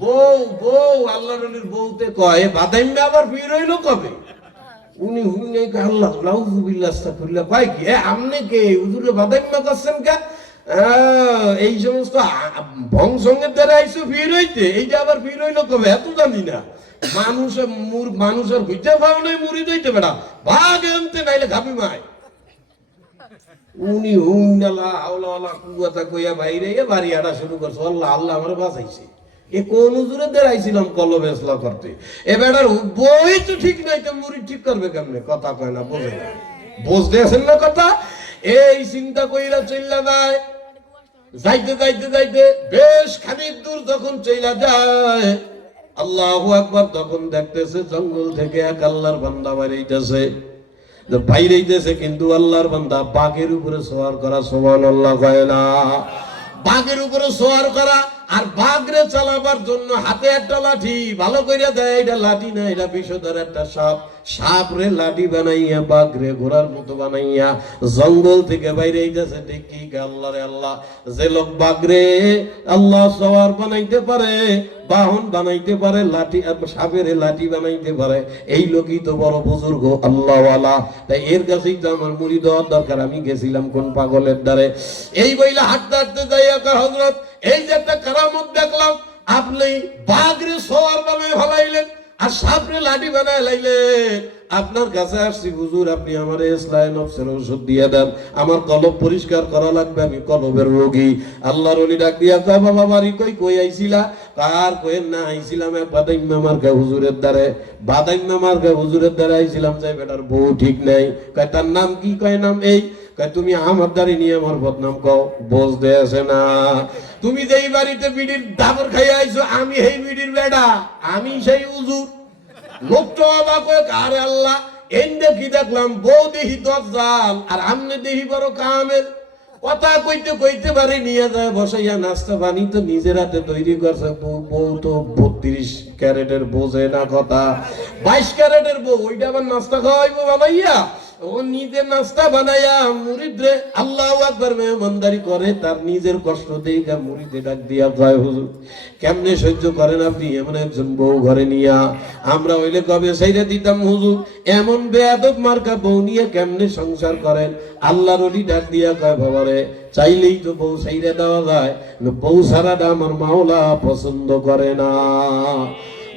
বউ বউ আল্লাহ রলির বউতে কয় বাদাইম্মা আবার বিয়ে রইল কবে? উনি হুইনে আল্লাহ নাউযুবিল্লাহ আস্তাগফিরুল্লাহ কয় কি আমনে কে হুজুরে বাদাইম্মা করছেন কা? এই সমস্ত ভংসঙ্গের দ্বারা আইসো বিয়ে রইতে, এইটা আবার বিয়ে রইল কবে? এত জানি না। মানুষের বুঝতে পারো নাই মুড়ি দইতে বেড়া ভাগ আনতে নাইলে খাবি মায়। উনি হুইনালা আওলা কুয়াতা কইয়া বাইরে বাড়ি আটা শুরু করছে। আল্লাহ আল্লাহ আমার বাঁচাইছে। এ কোন হুজুরে দেড়াইছিলাম কলম এসলা করতে, এ বেটার বই তো ঠিক নাই, তো মুড়ি ঠিক করবে কেমনে? কথা কয় না, বোঝে না, বুঝতে আছেন না কথা? এই চিন্তা কইরা চইলা যায়, যাইতে যাইতে যাইতে বেশ খানিক দূর যখন চইলা যায়, আল্লাহু আকবার, তখন দেখতেছে জঙ্গল থেকে এক আল্লাহর বান্দা বাইরেইতেছে। বাইরেইতেছে কিন্তু আল্লাহর বান্দা বাঘের উপরে সওয়ার করা, সুবহানাল্লাহ কয় না? বাঘের উপরে সওয়ার করা, আর বাঘরে চালাবার জন্য হাতে একটা লাঠি, ভালো করে দেয়, এটা লাঠি না, এটা বিষধর একটা সাপ। সাপ রে লাঠি বানাইয়া বাঘরে ঘোড়ার মতো বানাইয়া জঙ্গল থেকে বাইরে আইতেছে। দেখি আল্লাহ রে আল্লাহ, যে লোক বাঘরে আল্লাহ সওয়ার বানাইতে পারে, বাহন বানাইতে পারে, লাঠি সাপের লাঠি বানাইতে পারে, এই লোকই তো বড় বুজুর্গ আল্লাহওয়ালা। তাই এর কাছেই তো আমার মুড়ি দেওয়ার দরকার। আমি গেছিলাম কোন পাগলের দ্বারে, এই বইলা হাঁটতে হাঁটতে যাইয়া হযরত এই যে একটা কারামত দেখলাম, আপনি বাঘরে সওয়ার বানায় ফলাইলেন আর সাপরে লাঠি বানায় লাইলেন। আপনার কাছে আসছি হুজুর, আপনি আমার ইসলাহ নফসের ওষুধ দিয়ে দেন, আমার কলব পরিষ্কার করা লাগবে, আমি কলবের রোগী। আল্লাহর ওলি ডাক দিয়া কয় বাবা বাড়ি কই আইছিলা? কার কইেন না, আইছিলাম এক বাদাইম্মা মার্কা হুজুরের দ্বারে। বাদাইম্মা মার্কা হুজুরের দ্বারে আইছিলাম, যাই বেটার বউ ঠিক নাই। কয় তার নাম কি? কয় নাম এই। কয় তুমি আমার দ্বারে নিয়ে আমার বদনাম কও, বুঝতে আছে না? তুমি যেই বাড়িতে বিড়ির দাবর খাইয়া আইছো, আমি সেই বিড়ির বেড়া, আমি সেই হুজুর। লোকটা অবাক হয়ে, আরে আল্লাহ, এন্ডে কি দেখলাম, বউ দেখি দজ্জাল আর আমনে দেখি বড় কামের। কথা কইতে কইতে বাড়ি নিয়ে যায় বসাইয়া, নাস্তা পানি তো নিজের হাতে তৈরি করছে। বউ তো 32 ক্যারেটের বোঝে না কথা, 22 ক্যারেটের বউ, ওইটা আবার নাস্তা খাওয়াইবো বানাইয়া। ও নিজে নাস্তা বানাইয়া মুরিদরে আল্লাহু আকবার মেহমানদারি করে, তার নিজের কষ্ট দেখা মুরিদে ডাক দিয়া কয় হুজুর কেমনে সহ্য করেন আপনি এমন একজন বউ ঘরে নিয়া? আমরা হইলে কবে সাইরা দিতাম হুজুর, এমন বেয়াদব মার্কা বউ নিয়ে কেমনে সংসার করেন? আল্লাহর ওলি ডাক দিয়া কয় বাবারে, চাইলেই তো বউ সাইরা দেওয়া যায়, বউ ছাড়াটা আমার মাওলা পছন্দ করে না।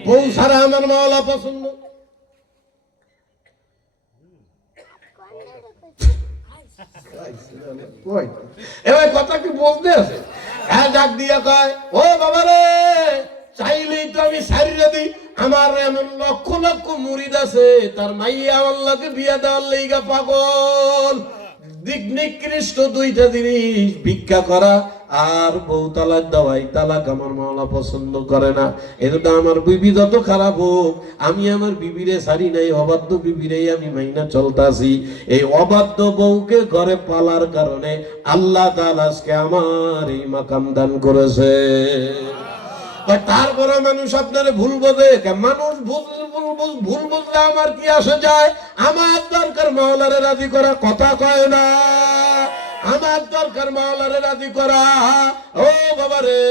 বউ ছাড়া আমার মাওলা পছন্দ। এবার কথা কি বলতে আছে? ডাক দিয়া কয় ও বাবা রে, চাইলেই তো আমি সারিয়ে দিই, আমার এমন লক্ষ লক্ষ মুরিদ আছে, তার মাইয়া আল্লাহকে বিয়া দেওয়ার লাইগা পাগল। দিক নিকৃষ্ট দুইটা জিনিস, ভিক্ষা করা আর বউ তালাক দেওয়াই। তালাক আমার মাওলা পছন্দ করে না। এটা আমার বিবি যত খারাপ হোক, আমি আমার বিবিরে ছাড়ি নাই, অবাধ্য বিবিরেই আমি মাইনা চলতাছি। এই অবাধ্য বউকে ঘরে পালার কারণে আল্লাহ তাআলা আজকে আমার এই মাকাম দান করেছে। তারপরে মানুষ আপনারে ভুল বোঝে। মানুষ ভুল বুঝলে আমার কি আসে যায়? আমার দরকার মাওলারে রাজি করা, কথা কয় না। আমার দরকার মাওলারে রাজি করা। ও বাবা রে,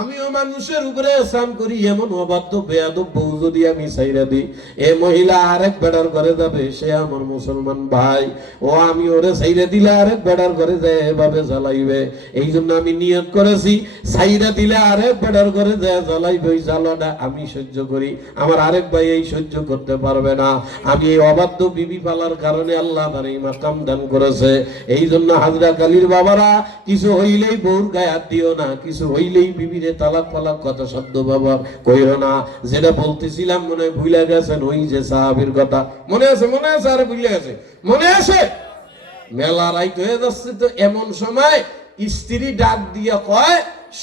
আমিও মানুষের উপরে এহসান করি, এমন অবাধ্য বেয়াদব বউ যদি আমি ছাইরা দিই, এ মহিলা আরেক বেড়ার ঘরে যাবে, সে আমার মুসলমান ভাই, ও আমি ওরে ছাইরা দিলে আরেক বেড়ার ঘরে যায় এভাবে জ্বালাইবে। এই জন্য আমি নিয়ত করেছি, ছাইরা দিলে আরেক বেড়ার ঘরে যায় জ্বালাইবে, ওই জ্বালাটা আমি সহ্য করি, আমার আরেক ভাই এই সহ্য করতে পারবে না। আমি এই অবাধ্য বিবি পালার কারণে আল্লাহ আমার এই মাকাম দান করেছে। এই জন্য হাজরা কালীর বাবারা, কিছু হইলেই বউর গায়ে হাত দিও না, কিছু হইলেই বিবিরে তালাক ফালাক কথা শব্দ ব্যবহার কইরো না। যেটা বলতেছিলাম মনে হয় ভুলে গেছেন, ওই যে সাহাবীর কথা মনে আছে? মনে আছে? আরে ভুলে গেছে? মনে আছে? মেলা রাইত হয়ে যাচ্ছে তো, এমন সময় স্ত্রী ডাক দিয়া কয়,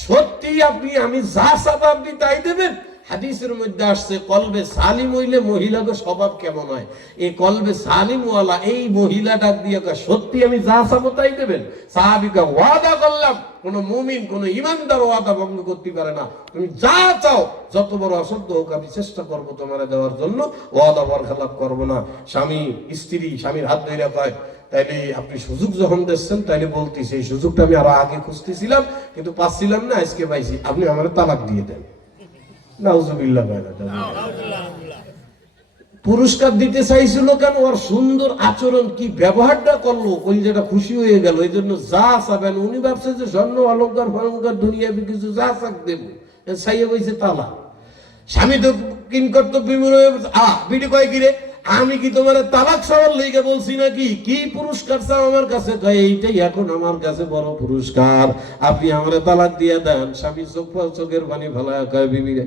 সত্যি আপনি আমি যা চাবো আপনি তাই দেবেন? হাদিসের মধ্যে আসছে, কলবে সালিম হইলে মহিলাকে স্বভাব কেমন হয়। এই কলবে সালিম ওয়ালা এই মহিলা ডাক দিয়ে কয়, সত্যি আমি যা চাবো তাই দেবেন? সাহাবীকে ওয়াদা করলাম, কোন মুমিন কোন ইমানদার ওয়াদা ভঙ্গ করতে পারে না। তুমি যা চাও, যত বড় অসত্য হোক, আমি চেষ্টা করবো তোমার দেওয়ার জন্য, ওয়াদা বরখেলাপ করবো না। স্বামী স্ত্রী স্বামীর হাত ধরে কয়, তাইলে আপনি সুযোগ যখন দিচ্ছেন, তাইলে বলতেছি এই সুযোগটা আমি আরো আগে খুঁজতেছিলাম কিন্তু পাচ্ছিলাম না, আজকে পাইছি, আপনি আমার তালাক দিয়ে দেন। নাউজুবিল্লাহ। পুরস্কার দিতে চাইছিল কেন? ওর সুন্দর আচরণ, কি ব্যবহারটা করলো, ওই যেটা খুশি হয়ে গেল। এই জন্য যা চাবেন, উনি ভাবছে যে স্বর্ণ অলঙ্কার ফলঙ্কার দুনিয়া কিছু যা চাক দেবো, চাইয়ে বইছে তালা। স্বামী তো কিন কর্তব্য বিটি কয় কিরে, আমি কি তোমার তালাক চাওয়ার লেগে বলছি নাকি? কি পুরস্কার চাও আমার কাছে? এইটাই এখন আমার কাছে বড় পুরস্কার, আপনি আমার তালাক দিয়ে দেন। স্বামী চোখের পানি ফেলা কয় বিবিরে,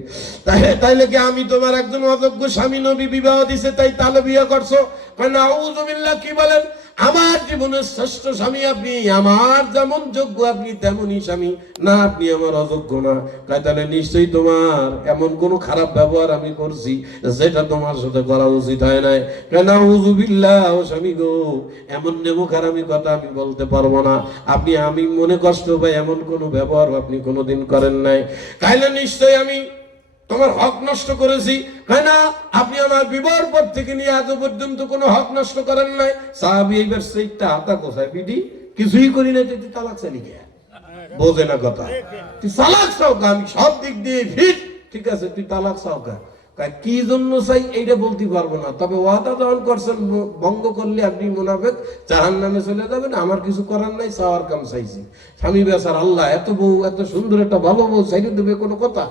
তাইলে কি আমি তোমার একজন অযোগ্য স্বামী, নবী বিবাহ দিছে তাই তালে বিয়ে করছো? নাউযুবিল্লাহ। কি বলেন? আমার জীবনের শ্রেষ্ঠ স্বামী আপনি, আমার যেমন যোগ্য আপনি তেমনই স্বামী। না, আপনি আমার অযোগ্য না। তাহলে নিশ্চয়ই তোমার এমন কোন খারাপ ব্যবহার আমি করছি যেটা তোমার সাথে করা উচিত হয় নাই। নাউযুবিল্লাহ। ও স্বামী গো, এমন নেমোখারামি কথা আমি বলতে পারবো না। আমি মনে কষ্ট পাই এমন কোন ব্যবহার আপনি কোনোদিন করেন নাই। তাইলে নিশ্চয়ই আমি তোমার হক নষ্ট করেছি। হয় না, আপনি আমার বিবাহের পর থেকে নিয়ে আজ পর্যন্ত কোনো হক নষ্ট করেন নাই। সাহাবী এইবার সেইটা হাতা কোথায় বিধি, কিছুই করি না, তুই তালাক চালি গে, বোঝে না কথা। তুই তালাক চাও, আমি সব দিক দিয়ে ফিট, ঠিক আছে, তুই তালাক চাও কা? কি জন্য চাই এইটা বলতে পারবো না, তবে ওয়াদা যখন করছেন ভঙ্গ করলে আপনি মুনাফিক, জাহান্নামে চলে যাবেন। আমার কিছু করার নাই, চাওয়ার কাম চাইছি। স্বামী বেচার আল্লাহ এত বউ, এত সুন্দর একটা ভালো বউ চাইলে দেবে কোনো কথা?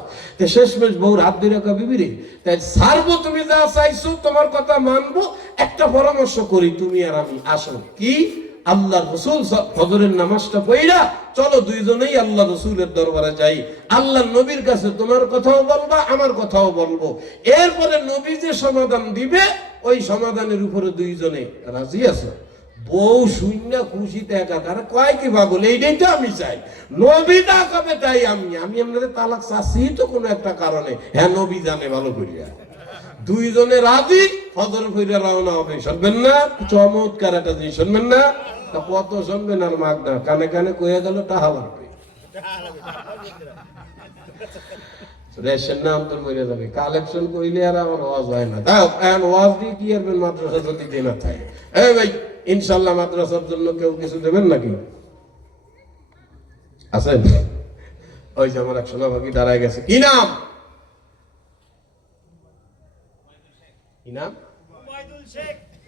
শেষমেশ বউর হাত ধরে রাখা বিবিরে, তাই ছাড়বো, তুমি যা চাইছো তোমার কথা মানবো। একটা পরামর্শ করি, তুমি আর আমি আসো, কি আল্লাহ রসুল ফজরের নামাজটা পড়া চলো দুইজনেই আল্লাহ রসুলের দরবারে যাই। আল্লাহ নবীর কাছে তোমার কথাও বলবা, আমার কথাও বলবো। এরপরে নবী যে সমাধান দিবে ওই সমাধানের উপরে দুইজনে রাজি আছো? বউ শূন্য খুশিতে একাকার, কয় কি পাগল, এইটাই তো আমি চাই। নবী দা কবে তাই আমি আপনাদের তালাক চাচ্ছি তো কোনো একটা কারণে। হ্যাঁ, নবী জানে ভালো করিয়া। দুইজনে রাজি, ফজর ফিরে রওনা হবে। শুনবেন না? চমৎকার একটা জিনিস, শুনবেন না? কত শুনবেন আর মাগ না, কানে কানে কয়ে গেল টাহা লাগবে, রেশন নাম তো মরে যাবে। কালেকশন কইলে আর আমার ওয়াজ হয় না। তাও এখন ওয়াজ দিয়ে কি করবেন মাদ্রাসা যদি দিনা থাকে? এই ভাই, ইনশাল্লাহ মাদ্রাসার জন্য কেউ কিছু দেবেন নাকি? আছেন? ওই যে আমার এক সোনাভাগী দাঁড়ায় গেছে, কি নাম? কি নাম?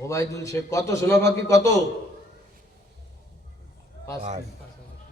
ওবায়দুল শেখ। কত সোনাভাগী? কত? 5